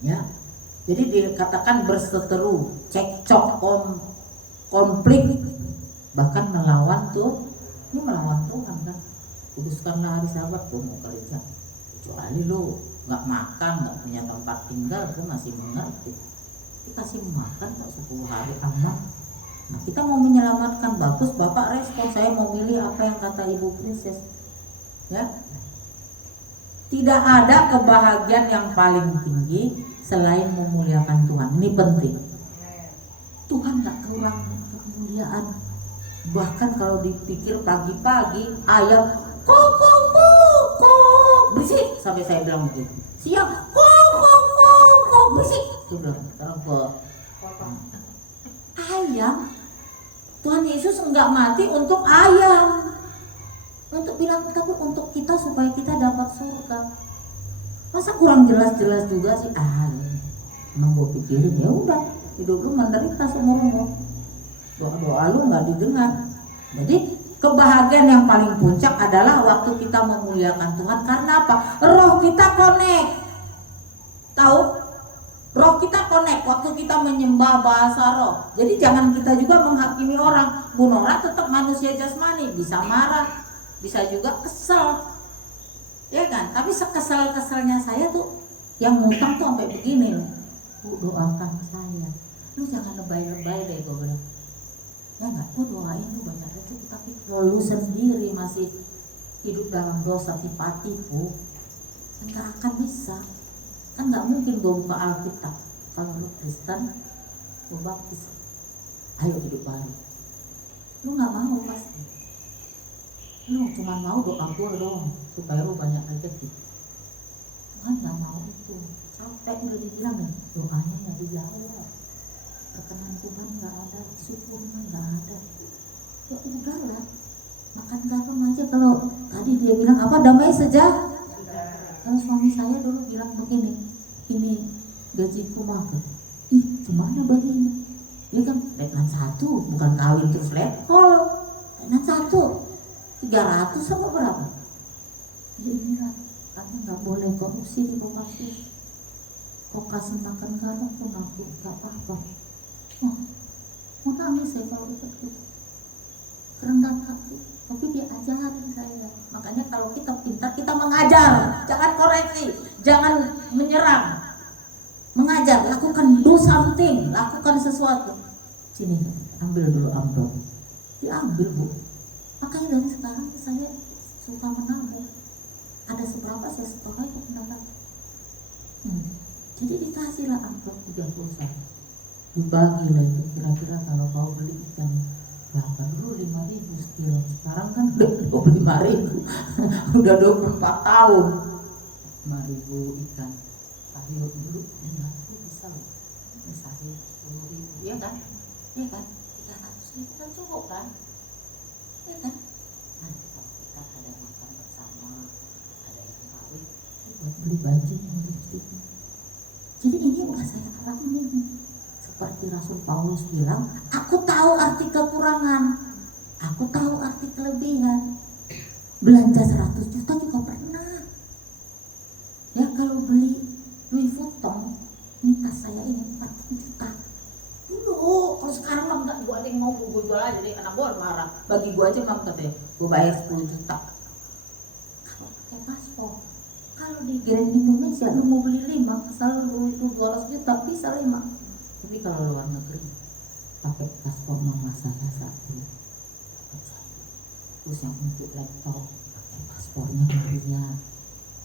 ya. Jadi dikatakan berseteru, cekcok, konflik, bahkan melawan tuh, ini melawan Tuhan kan. Kuduskanlah hari Sabat, gue mau kerja, kecuali lu nggak makan, nggak punya tempat tinggal, gue masih mengerti. Dikasih makan kok 10 hari aman. Nah, kita mau menyelamatkan, bagus Bapak respon, saya mau milih apa yang kata Ibu Princess, ya. Tidak ada kebahagiaan yang paling tinggi selain memuliakan Tuhan. Ini penting. Tuhan gak kurang kemuliaan. Bahkan kalau dipikir pagi-pagi ayam kok berisik, sampai saya bilang begitu. Siang kok berisik, itu bilang terang ayam. Tuhan Yesus enggak mati untuk ayam. Untuk bilang, tapi untuk kita supaya kita dapat surga. Masa kurang jelas-jelas juga sih? Emang gue pikirin ya udah, hidup lu menderita seumur umur, doa lu nggak didengar. Jadi kebahagiaan yang paling puncak adalah waktu kita memuliakan Tuhan. Karena apa? Roh kita connect. Tahu? Roh kita connect waktu kita menyembah bahasa roh. Jadi jangan kita juga menghakimi orang. Bu Nora tetap manusia jasmani, bisa marah, bisa juga kesel, ya kan? Tapi sekesal-kesalnya saya tuh yang ngutang tuh sampai begini loh. Bu, doakan saya. Lu jangan lebay-lebay deh, gue bilang. Ya nggak, gue doain tuh banyak rezeki, tapi kalau lu sendiri masih hidup dalam dosa tipu-tipu, nggak akan bisa. Kan nggak mungkin gue buka Alkitab. Kalau lu Kristen, gue baptis, ayo hidup baru. Lu nggak mau pasti. Lu cuma mau doa gue doang supaya lu banyak rezeki. Tuhan nggak mau itu. Capek udah dibilang nih, doanya nggak dijawab, perkenan Tuhan nggak ada, syukurnya nggak ada. Ya udahlah, makan garam aja. Kalau tadi dia bilang apa, damai saja. Kalau suami saya dulu bilang begini, ini gajiku makan, gimana begini? Ini kan letnan 1, bukan kawin terus lekol. Letnan 1 300 sama berapa? Ya inilah, karena nggak boleh korupsi di Kopassus. Kok kasih makan garam pun aku nggak apa-apa. Mau nangis saya kalau ikut gitu. Kerendahan hati. Tapi dia ajarin saya. Makanya kalau kita pintar, kita mengajar, jangan koreksi, jangan menyerang. Mengajar, lakukan, do something, lakukan sesuatu. Sini, ambil dulu amplop. Diambil, Bu. Makanya dari sekarang saya suka menabung. Ada seberapa saya setor aja kendaraan. Jadi dikasihlah amplop 31. Dibagilah itu, kira-kira kalau kau beli ikan berapa dulu, 5.000 sekilo. Sekarang kan udah 25.000. Udah 24 tahun 5.000 ikan. Sayur dulu 5.000 bisa loh. Ini sayur 10.000, iya kan? Iya kan? 300.000 kan cukup kan? Iya kan? Nanti kalau kita ada makan bersama, ada yang kawin, buat beli baju yang lipstiknya. Jadi ini udah saya alami. Seperti Rasul Paulus bilang, aku tahu arti kekurangan, aku tahu arti kelebihan. Belanja 100 juta juga pernah. Ya kalau beli Louis Vuitton, ini tas saya ini 40 juta. Dulu, kalau sekarang mah enggak, gua ada yang mau gue jual aja deh, anak gua marah. Bagi gua aja mah katanya, gua bayar 10 juta. Kalau pakai paspor, kalau di Grand Indonesia lu mau beli 5, asal lu itu 200 juta bisa 5. Tapi kalau luar negeri pakai paspor mama saya 1, terus yang untuk laptop pakai paspornya Maria,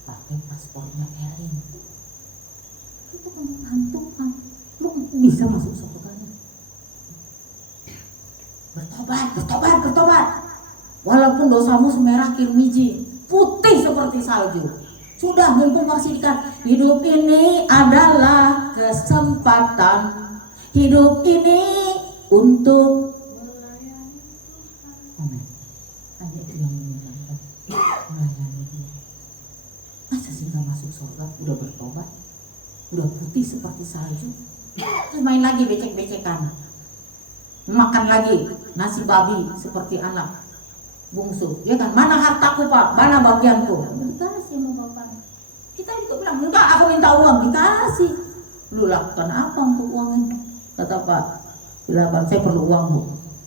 pakai paspornya Elin. Itu menentukan lu bisa masuk surganya. Bertobat. Walaupun dosamu semerah kirmiji, putih seperti salju. Sudah, mumpung masih dikatakan hidup ini adalah kesempatan. Hidup ini untuk melayani Tuhan. Amin. Hanya itu yang menyenangkan, melayani Dia. Masa sih gak masuk surga? Udah bertobat, udah putih seperti salju, terus main lagi becek-becekan, makan lagi nasi babi seperti anak bungsu, ya kan? Mana hartaku Pak? Mana bagianku? Dikasih sama bapaknya. Kita juga bilang, enggak, aku minta uang. Dikasih. Lu lakukan apa untuk uang ini? Kata Pak Bilaban, saya perlu uang Bu.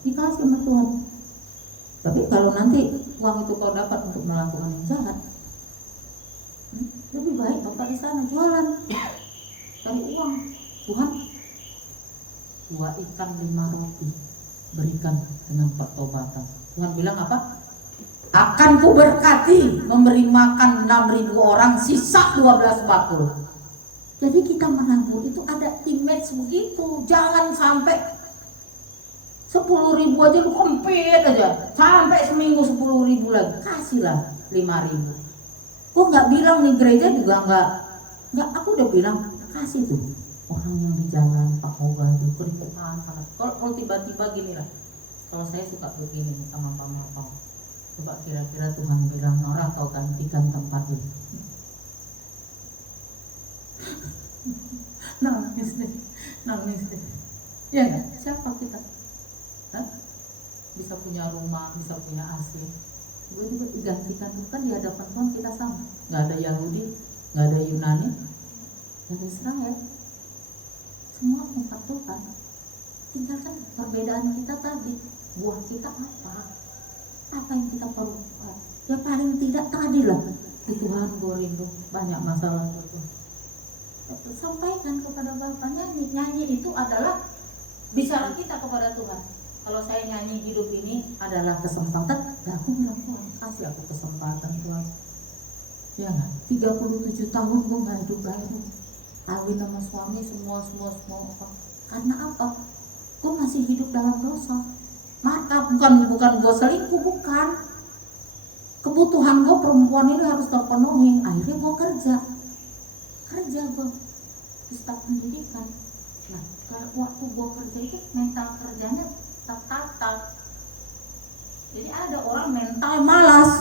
Dikasih sama Tuhan. Tapi kalau nanti uang itu kau dapat untuk melakukan yang jahat, lebih baik Bapak di sana jualan, cari uang. Tuhan, 2 ikan 5 roti berikan dengan pertobatan. Tuhan bilang apa? Akan ku berkati memberi makan 6.000 orang, sisa 12 bakul. Jadi kita menabur itu ada image begitu. Jangan sampai 10.000 aja lu kempit aja, sampai seminggu 10.000 lagi, kasihlah 5.000. Gue nggak bilang nih gereja juga nggak. Aku udah bilang kasih tuh orang yang di jalan Pak Moga itu keringetan panas. Kalau tiba-tiba gini lah, kalau saya suka begini sama Pak Mapau, Coba kira-kira Tuhan bilang, Nora kau gantikan tempat ini. Nangis deh. Ya nggak? Siapa kita? Hah? Bisa punya rumah, bisa punya AC, tiba-tiba digantikan kan di hadapan Tuhan kita sama. Nggak ada Yahudi, nggak ada Yunani, nggak ada Israel, semua umat Tuhan. Tinggalkan perbedaan kita tadi. Buah kita apa yang kita perlu buat? Ya paling tidak tadi lah, di Tuhan gue rindu, banyak masalah itu. Sampaikan kepada Bapa. Nyanyi itu adalah bicara kita kepada Tuhan. Kalau saya nyanyi hidup ini adalah kesempatan, ya aku bilang Tuhan kasih aku kesempatan Tuhan. Ya nggak? 37 tahun gue nggak hidup lagi. Kawin sama suami semua apa? Karena apa? Gue masih hidup dalam dosa. Maka bukan gue selingkuh, bukan. Kebutuhan gue perempuan ini harus terpenuhi. Akhirnya gue kerja gue di staf pendidikan. Nah, waktu gue kerja itu mental kerjanya tak. Jadi ada orang mental malas.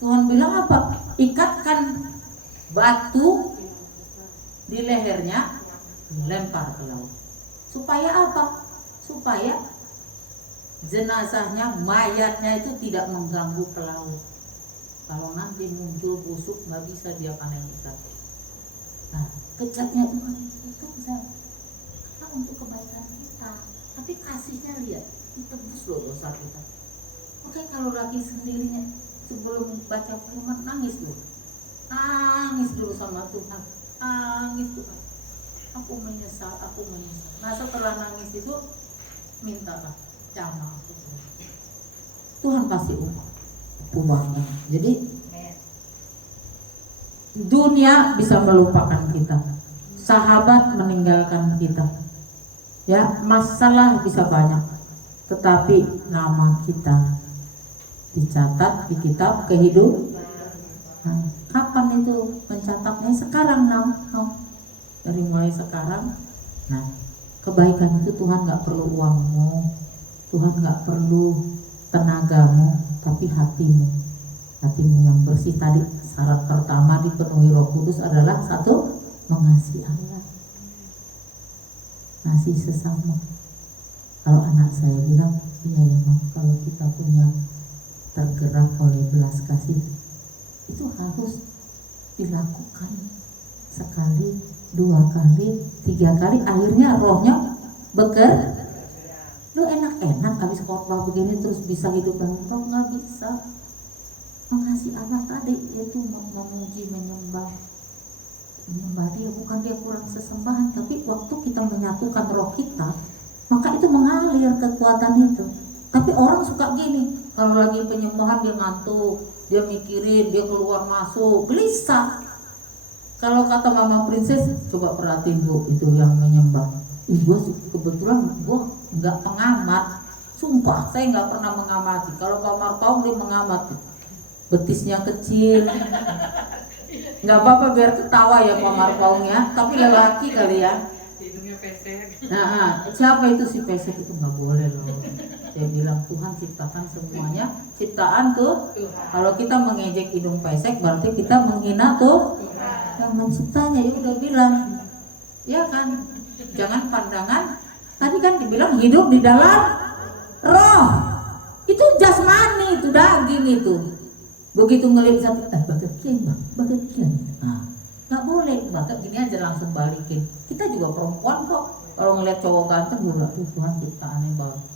Tuhan bilang apa? Ikatkan batu di lehernya, lempar ke laut. Supaya apa? Supaya jenazahnya, mayatnya itu tidak mengganggu ke laut. Kalau nanti muncul busuk, nggak bisa dia panen ikan. Nah, kejatnya Tuhan itu kejat karena untuk kebaikan kita. Tapi kasihnya lihat, ditebus loh dosa kita. Oke, kalau lagi sendirinya sebelum baca firman nangis dulu sama Tuhan, nangis Tuhan. Aku menyesal. Nah setelah nangis itu mintalah jamaah Tuhan. Tuhan pasti ubahnya. Jadi dunia bisa melupakan kita, sahabat meninggalkan kita, ya masalah bisa banyak, tetapi nama kita dicatat di kitab kehidupan. Nah, kapan itu mencatatnya? Sekarang dari mulai sekarang. Nah, kebaikan itu Tuhan nggak perlu uangmu, Tuhan nggak perlu tenagamu, tapi hatimu yang bersih. Tadi syarat pertama dipenuhi Roh Kudus adalah satu, mengasihi Allah, kasih sesama. Kalau anak saya bilang, iya ya Bang, kalau kita punya tergerak oleh belas kasih, itu harus dilakukan sekali, 2 kali, 3 kali, akhirnya rohnya bekerja. Lu enak-enak habis khotbah begini terus bisa hidup dalam roh? Nggak bisa. Mengasihi Allah tadi yaitu memuji, menyembah dia, bukan dia kurang sesembahan, tapi waktu kita menyatukan roh kita, maka itu mengalir kekuatan itu. Tapi orang suka gini, kalau lagi penyembahan dia ngantuk, dia mikirin, dia keluar masuk, gelisah. Kalau kata Mama Princess, coba perhatiin Bu, itu yang menyembah. Gue kebetulan gue nggak pengamat, sumpah saya nggak pernah mengamati. Kalau Pak Marpaung dia mengamati, betisnya kecil, nggak apa-apa biar ketawa ya Pak Marpaung ya, tapi lelaki kali ya. Hidungnya pesek. Nah, siapa itu si pesek? Itu nggak boleh loh. Saya bilang Tuhan ciptakan semuanya, ciptaan tuh. Kalau kita mengejek hidung pesek berarti kita menghina tuh yang menciptanya. Ya udah bilang, ya kan, jangan pandangan. Tadi kan dibilang hidup di dalam roh. Itu jasmani, itu daging itu. Begitu ngelihat satu, bagat kian. Nah, nggak boleh, bagat gini aja langsung balikin. Kita juga perempuan kok. Kalau ngelihat cowok ganteng, Tuhan ciptaannya bagus.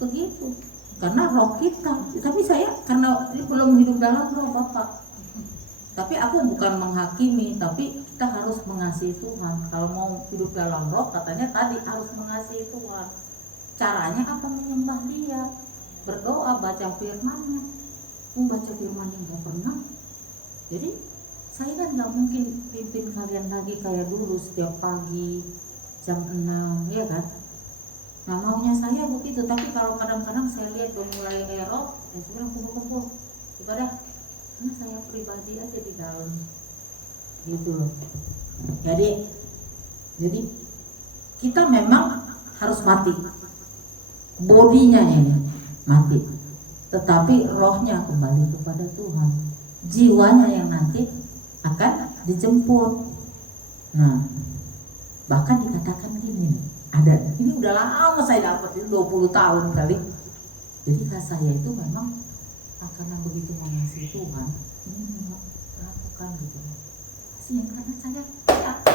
Begitu, karena roh kita. Tapi saya karena ini belum hidup dalam roh Bapak. Tapi aku bukan menghakimi, tapi kita harus mengasihi Tuhan. Kalau mau hidup dalam roh, katanya tadi harus mengasihi Tuhan. Caranya apa? Menyembah Dia, berdoa, baca firman-Nya. Membaca firman yang gak pernah. Jadi saya kan gak mungkin pimpin kalian lagi kayak dulu setiap pagi jam 6, ya kan? Nah maunya saya begitu. Tapi kalau kadang-kadang saya lihat udah mulai error, saya bilang kumpul-kumpul ibadah, karena saya pribadi aja di dalam gitu loh. Jadi kita memang harus mati, bodinya ini mati. tetapi rohnya kembali kepada Tuhan, jiwanya yang nanti akan dijemput. Nah, bahkan dikatakan gini nih, ada, ini udah lama saya dapat, 20 tahun kali. Jadi saya itu memang karena begitu mengasihi Tuhan, ini memang lakukan gitu. Kasihan karena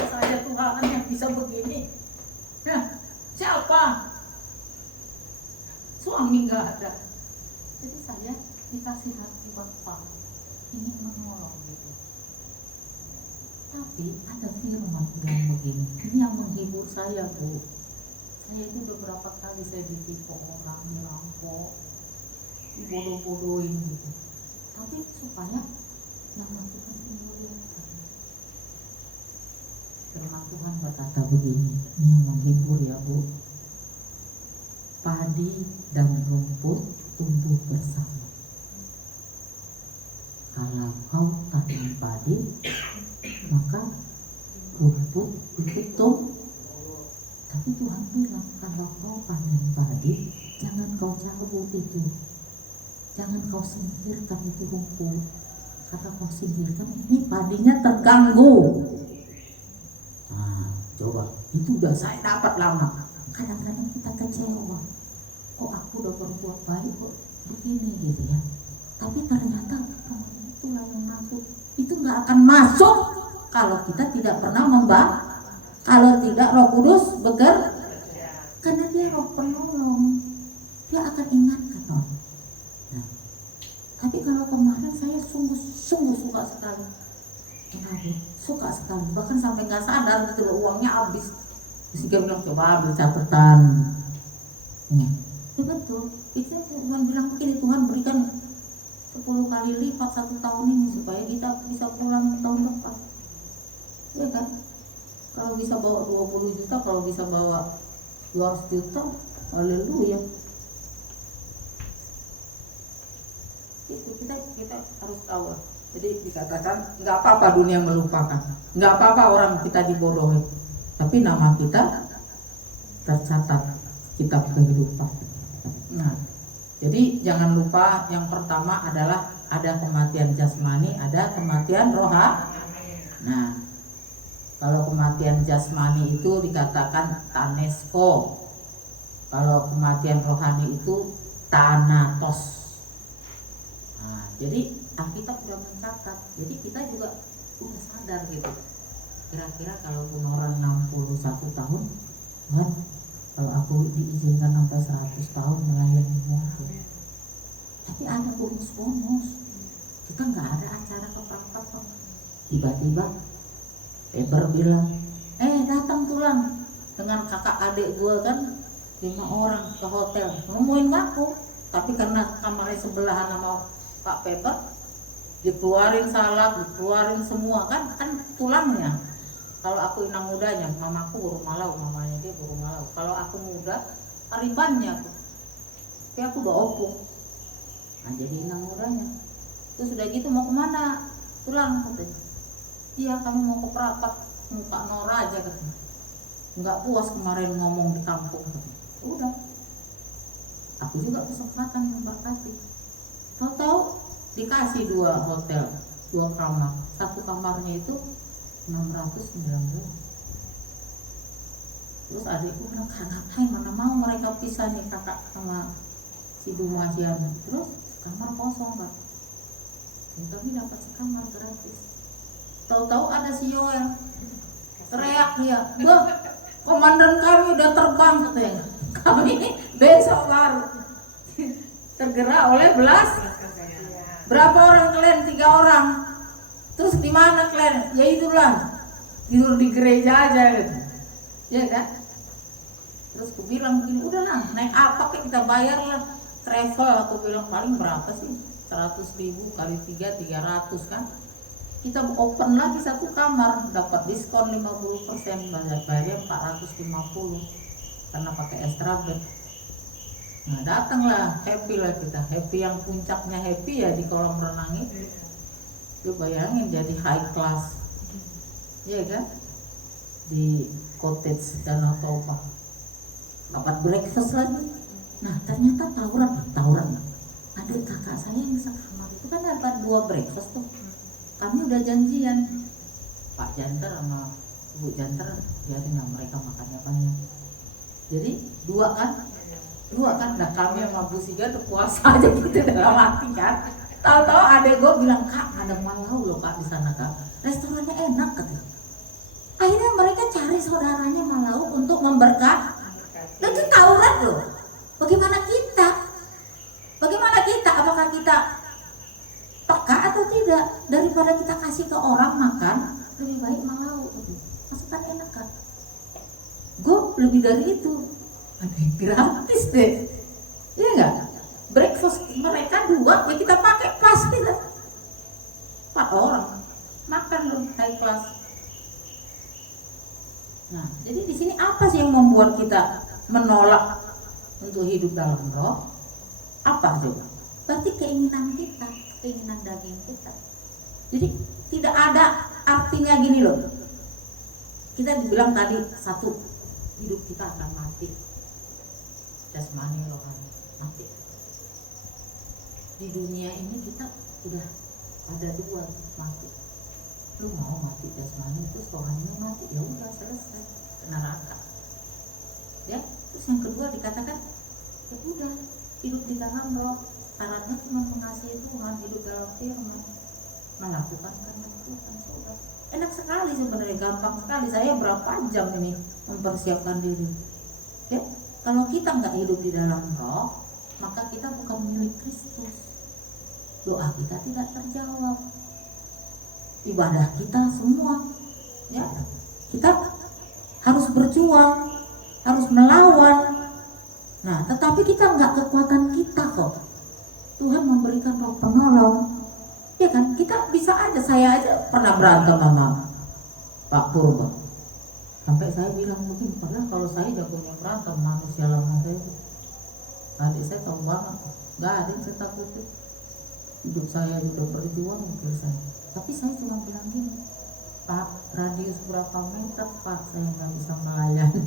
saya Tuhan yang bisa begini. Nah, siapa? Suami nggak ada. Jadi saya dikasih hati Bapak, ingin menolong gitu. Tapi ada firman bilang begini, ini yang menghibur saya, Bu. Saya itu udah berapa kali saya ditipu orang, dirampok, dibodoh-bodohin gitu. Tapi supaya nama Tuhan dimuliakan. Firman Tuhan berkata begini, ini yang menghibur ya, Bu. Padi dan rumput tumbuh bersama. Kalau kau tanam padi, maka rumput itu tumbuh. Tapi Tuhan bilang, kalau kau panen padi, jangan kau cabut itu, jangan kau singkirkan itu rumput. Karena kau singkirkan, ini padinya terganggu. Nah, coba, itu udah saya dapat lama. Kadang-kadang kita kecewa, kok aku udah berbuat baik kok begini gitu ya. Tapi ternyata itulah yang masuk. Itu nggak akan masuk kalau kita tidak pernah kalau tidak Roh Kudus bekerja. Karena dia Roh penolong, dia akan ingatkan orang. Nah, tapi kalau kemarin saya sungguh suka sekali. Kenapa? Suka sekali, bahkan sampai nggak sadar gitu loh, uangnya habis. Terus dia bilang, coba ambil catatan. Ya betul, itu Tuhan bilang begini, Tuhan berikan 10 kali lipat 1 tahun ini supaya kita bisa pulang tahun depan. Ya kan? Kalau bisa bawa 20 juta, kalau bisa bawa 200 juta, haleluya. Itu kita harus tahu. Jadi dikatakan nggak apa-apa dunia melupakan, nggak apa-apa orang kita dibodohi, tapi nama kita tercatat kitab kehidupan. Nah, jadi jangan lupa yang pertama adalah ada kematian jasmani, ada kematian rohani. Nah, kalau kematian jasmani itu dikatakan tanesko, kalau kematian rohani itu thanatos. Nah, jadi Alkitab sudah mencatat, jadi kita juga udah sadar gitu. Kira-kira kalau orang 61 tahun, kan kalau aku diizinkan sampai 100 tahun melayani mungkin. Tapi ada bonus-bonus. Kita nggak ada acara keprapat. Tiba-tiba Eber bilang, datang tulang dengan kakak adik gue kan 5 orang ke hotel, nemuin aku. Tapi karena kamarnya sebelahan sama Pak Peper, dikeluarin salak, dikeluarin semua kan tulangnya. Kalau aku inang mudanya, mamaku buru malau, mamanya dia buru malau. Kalau aku muda, aribannya aku. Tapi aku udah opung. Nah, jadi inang mudanya. Terus udah gitu mau kemana? Tulang katanya. Iya, kami mau ke perapat, muka Nora aja katanya. Nggak puas kemarin ngomong di kampung katanya. Udah. Aku juga kesempatan memberkati. Tahu-tahu dikasih 2 hotel, 2 kamar. Satu kamarnya itu 619. Terus adikku bilang, ngapain, mana mau mereka pisah nih kakak sama si Dumasian. Terus kamar kosong kan, dan kami dapat sekamar gratis. Tahu-tahu ada si Yoel, teriak dia, "Wah, komandan kami udah terbang," katanya. Kami besok baru tergerak oleh belas. Berapa orang kalian? 3 orang. Terus di mana kalian? Ya itulah, tidur di gereja aja gitu. Ya kan? Terus aku bilang begini, udahlah naik apa kayak kita bayar lah travel. Aku bilang paling berapa sih? 100.000 kali 3, 300 kan. Kita open lagi 1 kamar, dapat diskon 50%, bayarnya 450 karena pakai extra bed. Nah datanglah, happy lah kita, happy yang puncaknya happy ya di kolam renang itu. Lu bayangin jadi high class, ya kan? Di cottage Danau Toba, dapat breakfast lagi. Nah ternyata tawuran, ada saya yang sekamar itu kan dapat 2 breakfast tuh. Kami udah janjian, Pak Janter sama Ibu Janter, biarin lah mereka makannya banyak. Jadi 2 kan? Nah kami sama Bu Siga tuh puasa aja gitu dalam hati kan. Tahu-tahu adek gue bilang, Kak ada malau loh Kak di sana Kak, restorannya enak katanya. Akhirnya mereka cari saudaranya malau untuk memberkati. Itu Taurat loh. Bagaimana kita? Apakah kita peka atau tidak? Daripada kita kasih ke orang makan, lebih baik malau. Masakan enak kan? Gue lebih dari itu. Aduh, gratis deh. Iya nggak? Breakfast mereka 2, ya kita pakai pas kita. 4 orang makan loh, high class. Nah, jadi di sini apa sih yang membuat kita menolak untuk hidup dalam roh? Apa coba? Berarti keinginan kita, keinginan daging kita. Jadi tidak ada artinya gini loh. Kita dibilang tadi 1, hidup kita akan mati. Jasmani rohani mati. Di dunia ini kita udah ada 2 mati. Lu mau mati jasmani, terus rohaninya mati, ya udah selesai, ke neraka. Ya, terus yang kedua dikatakan ya udah hidup di dalam roh, syaratnya cuma mengasihi Tuhan, hidup dalam firman, melakukan kehendak Tuhan. Sudah enak sekali sebenarnya, gampang sekali. Saya berapa jam ini mempersiapkan diri. Ya, kalau kita nggak hidup di dalam roh, maka kita bukan milik Kristus. Doa kita tidak terjawab, ibadah kita semua, ya kita harus berjuang, harus melawan. Nah, tetapi kita nggak kekuatan kita kok. Tuhan memberikan roh penolong, ya kan? Kita bisa aja, saya aja pernah berantem sama Pak Purba. Sampai saya bilang begini, padahal kalau saya jagonya berantem, manusia lama saya. Adik saya tahu banget, nggak ada yang saya takutin. Hidup saya juga berjuang mikir saya. Tapi saya cuma bilang gini, Pak, radius berapa meter Pak, saya nggak bisa melayani.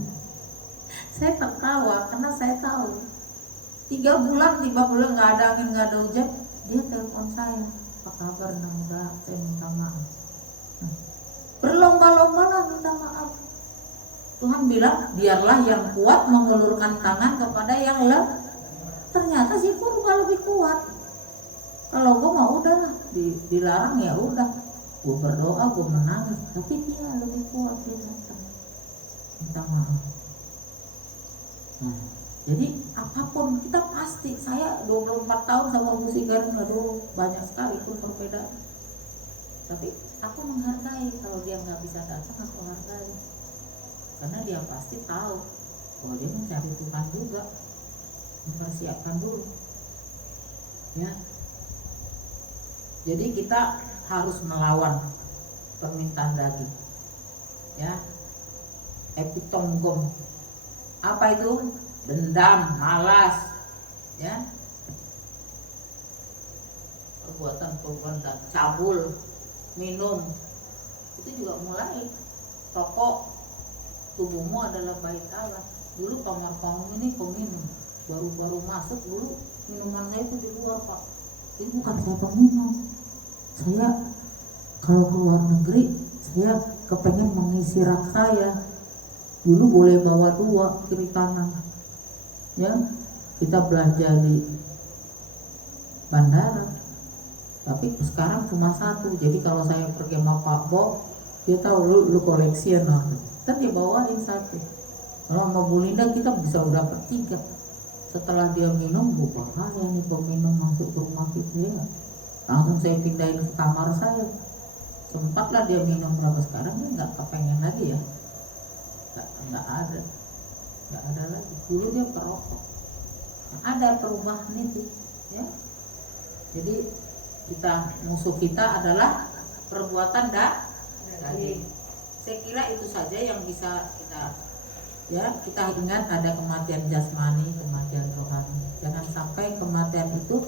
Saya tertawa karena saya tahu 3 bulan nggak ada angin, nggak ada hujan, dia telepon saya, apa kabar, udah saya minta maaf. Nah, berlomba-lomba lah minta maaf. Tuhan bilang biarlah yang kuat mengulurkan tangan kepada yang lemah. Ternyata si Purba lebih kuat. Kalau gue mau udahlah, dilarang ya udah, gue berdoa, gue menangis, tapi dia lebih kuat, dia datang minta maaf. Nah, jadi apapun kita pasti, saya 24 tahun sama Bu Sigar, aduh banyak sekali itu perbedaan. Tapi aku menghargai, kalau dia nggak bisa datang aku hargai, karena dia pasti tahu bahwa dia mencari Tuhan juga, mempersiapkan dulu, ya. Jadi kita harus melawan permintaan daging, ya. Epitonggom, apa itu? Dendam, malas, ya. Perbuatan dan cabul, minum, itu juga mulai. Rokok, tubuhmu adalah bait Allah. Dulu kamar kamu ini peminum, baru masuk dulu minuman saya itu di luar Pak. Ini bukan saya peminum. Saya kalau keluar negeri, saya kepengen mengisi rak saya. Dulu boleh bawa 2 kiri kanan, ya. Kita belanja di bandara, tapi sekarang cuma 1. Jadi kalau saya pergi sama Pak Bo, dia tahu lu koleksi ya, nah, kan dia bawain 1. Kalau sama Bu Linda kita bisa udah dapat 3. Setelah dia minum, bahaya nih peminum masuk ke rumah kita, ya. Langsung saya pindahin ke kamar saya. Sempatlah dia minum berapa, sekarang dia nggak kepengen lagi, ya. Nggak ada lagi. Dulu dia perokok. Ada perubahan itu, ya. Jadi musuh kita adalah perbuatan daging. Saya kira itu saja yang bisa kita ingat. Ada kematian jasmani, kematian rohani. Jangan sampai kematian itu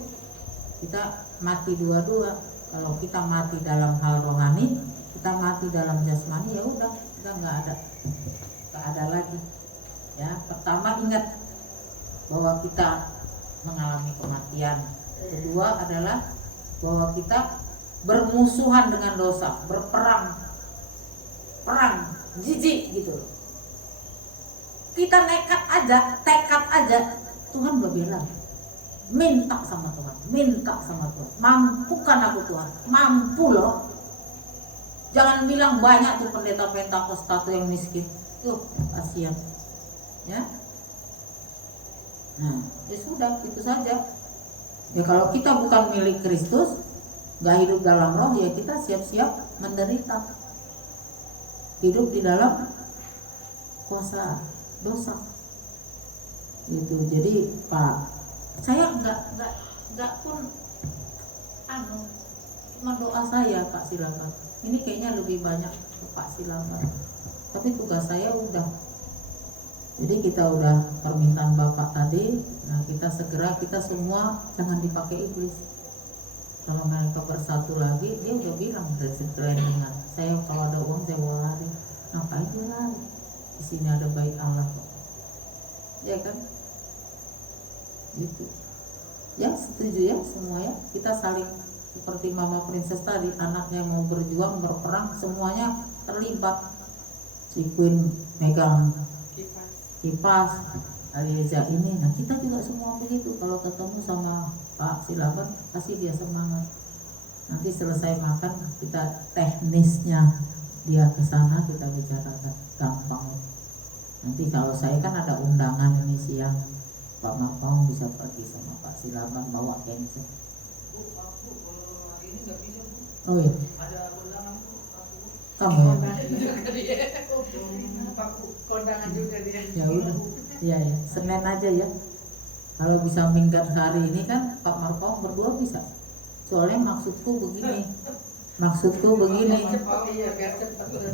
kita mati dua-dua. Kalau kita mati dalam hal rohani, kita mati dalam jasmani, ya udah, kita nggak ada lagi. Ya, pertama ingat bahwa kita mengalami kematian Kedua adalah bahwa kita bermusuhan dengan dosa, berperang, jijik gitu. Kita nekat aja, tekad aja, Tuhan berbela. Minta sama Tuhan, mampukan aku Tuhan, mampu loh. Jangan bilang banyak tuh pendeta Pentakosta tuh yang miskin, tuh kasihan, ya. Nah, ya sudah, itu saja. Ya kalau kita bukan milik Kristus, gak hidup dalam roh, ya kita siap-siap menderita. Hidup di dalam kuasa dosa. Gitu. Jadi Pak, saya nggak pun cuma doa saya Pak silakan. Ini kayaknya lebih banyak ke Pak silakan. Tapi tugas saya udah. Jadi kita udah permintaan Bapak tadi. Nah kita segera, kita semua jangan dipakai iblis. Kalau mereka bersatu lagi, dia udah bilang dari dengan saya kalau ada uang saya mau lari. Ngapain dia lari? Di sini ada bait Allah kok. Ya kan? Gitu. Ya setuju ya semua ya. Kita saling seperti Mama Princess tadi, anaknya mau berjuang, berperang, semuanya terlibat. Si Queen megang kipas, Aliza ini. Nah kita juga semua begitu. Kalau ketemu sama Pak silakan kasih dia semangat. Nanti selesai makan kita teknisnya dia ke sana kita bicarakan gampang. Nanti kalau saya kan ada undangan ini siang, Pak Mapong bisa pergi sama Pak Silaban bawa cancel. Oh iya. Ada kondangan Kamu ya? kondangan juga dia. Ya udah. Iya ya. Senin aja ya. Kalau bisa minggat hari ini kan Pak Marpong berdua bisa. Soalnya maksudku begini.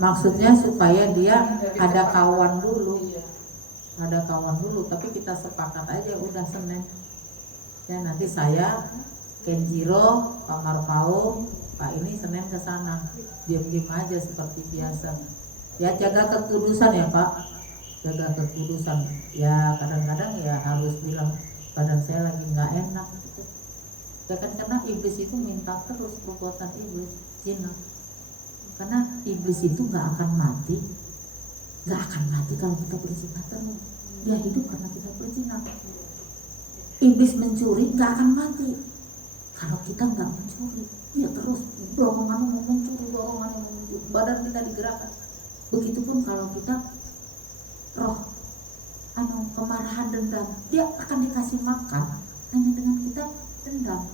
Maksudnya supaya dia ada kawan dulu. Tapi kita sepakat aja udah Senin. Ya nanti saya Kenjiro, Pak Marpaung, Pak ini Senin ke sana. Diam-diam aja seperti biasa. Ya jaga kekudusan ya Pak. Jaga kekudusan. Ya kadang-kadang ya harus bilang badan saya lagi nggak enak gitu. Ya kan karena iblis itu minta terus perbuatan iblis, jinak. Karena iblis itu nggak akan mati kalau kita berzina terus. Dia hidup karena kita berzina. Iblis mencuri nggak akan mati kalau kita nggak mencuri. Dia terus dorongannya mau mencuri, badan kita digerakkan. Begitupun kalau kita roh kemarahan, dendam, dia akan dikasih makan hanya dengan kita dendam.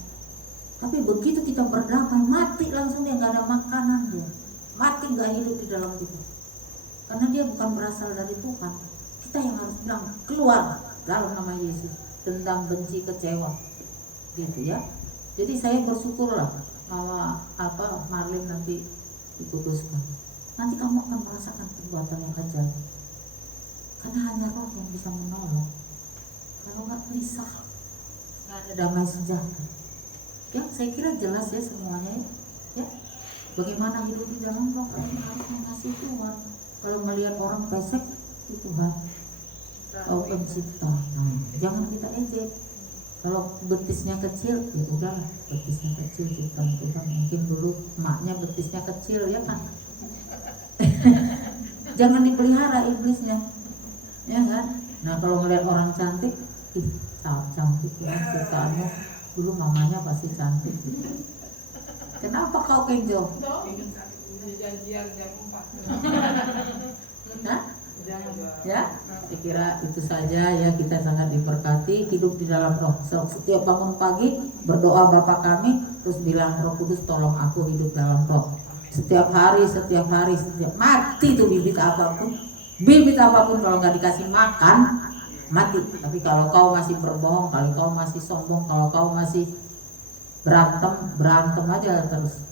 Tapi begitu kita berdamai, mati langsung, dia nggak ada makanan, dia mati, nggak hidup di dalam kita. Karena dia bukan berasal dari Tuhan. Kita yang harus bilang keluar dalam nama Yesus. Dendam, benci, kecewa, gitu ya. Jadi saya bersyukurlah bahwa Marlin nanti dikuduskan. Nanti kamu akan merasakan perbuatan yang kejam. Karena hanya roh yang bisa menolong. Kalau nggak gelisah, nggak ada damai sejahtera. Ya, saya kira jelas ya semuanya ya. Bagaimana hidup di dalam roh, kita harus mengasihi Tuhan. Kalau melihat orang pesek, itu Tuhan, Kau pencipta. Nah, jangan kita ejek. Kalau betisnya kecil, ya udah betisnya kecil, bukan Tuhan. Mungkin dulu emaknya betisnya kecil ya kan. Jangan dipelihara iblisnya, ya kan. Nah kalau melihat orang cantik, cantik ya ciptaanmu. Dulu mamanya pasti cantik. Kenapa kau Kenjo? Janjian jam 4. Nah, ya, saya kira itu saja ya. Kita sangat diberkati hidup di dalam roh. Setiap bangun pagi berdoa Bapa kami, terus bilang Roh Kudus tolong aku hidup dalam roh. Setiap hari, setiap mati tuh bibit apapun kalau nggak dikasih makan mati. Tapi kalau kau masih berbohong, kalau kau masih sombong, kalau kau masih berantem aja terus,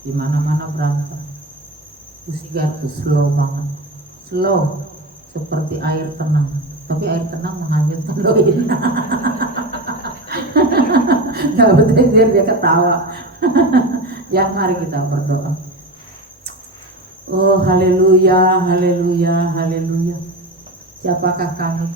di mana-mana berantem. Usigar tuh slow banget, slow seperti air tenang, tapi air tenang menghanyutkan doin. Nggak betul, dia ketawa. Ya mari kita berdoa. Oh haleluya, haleluya, haleluya. Siapakah kami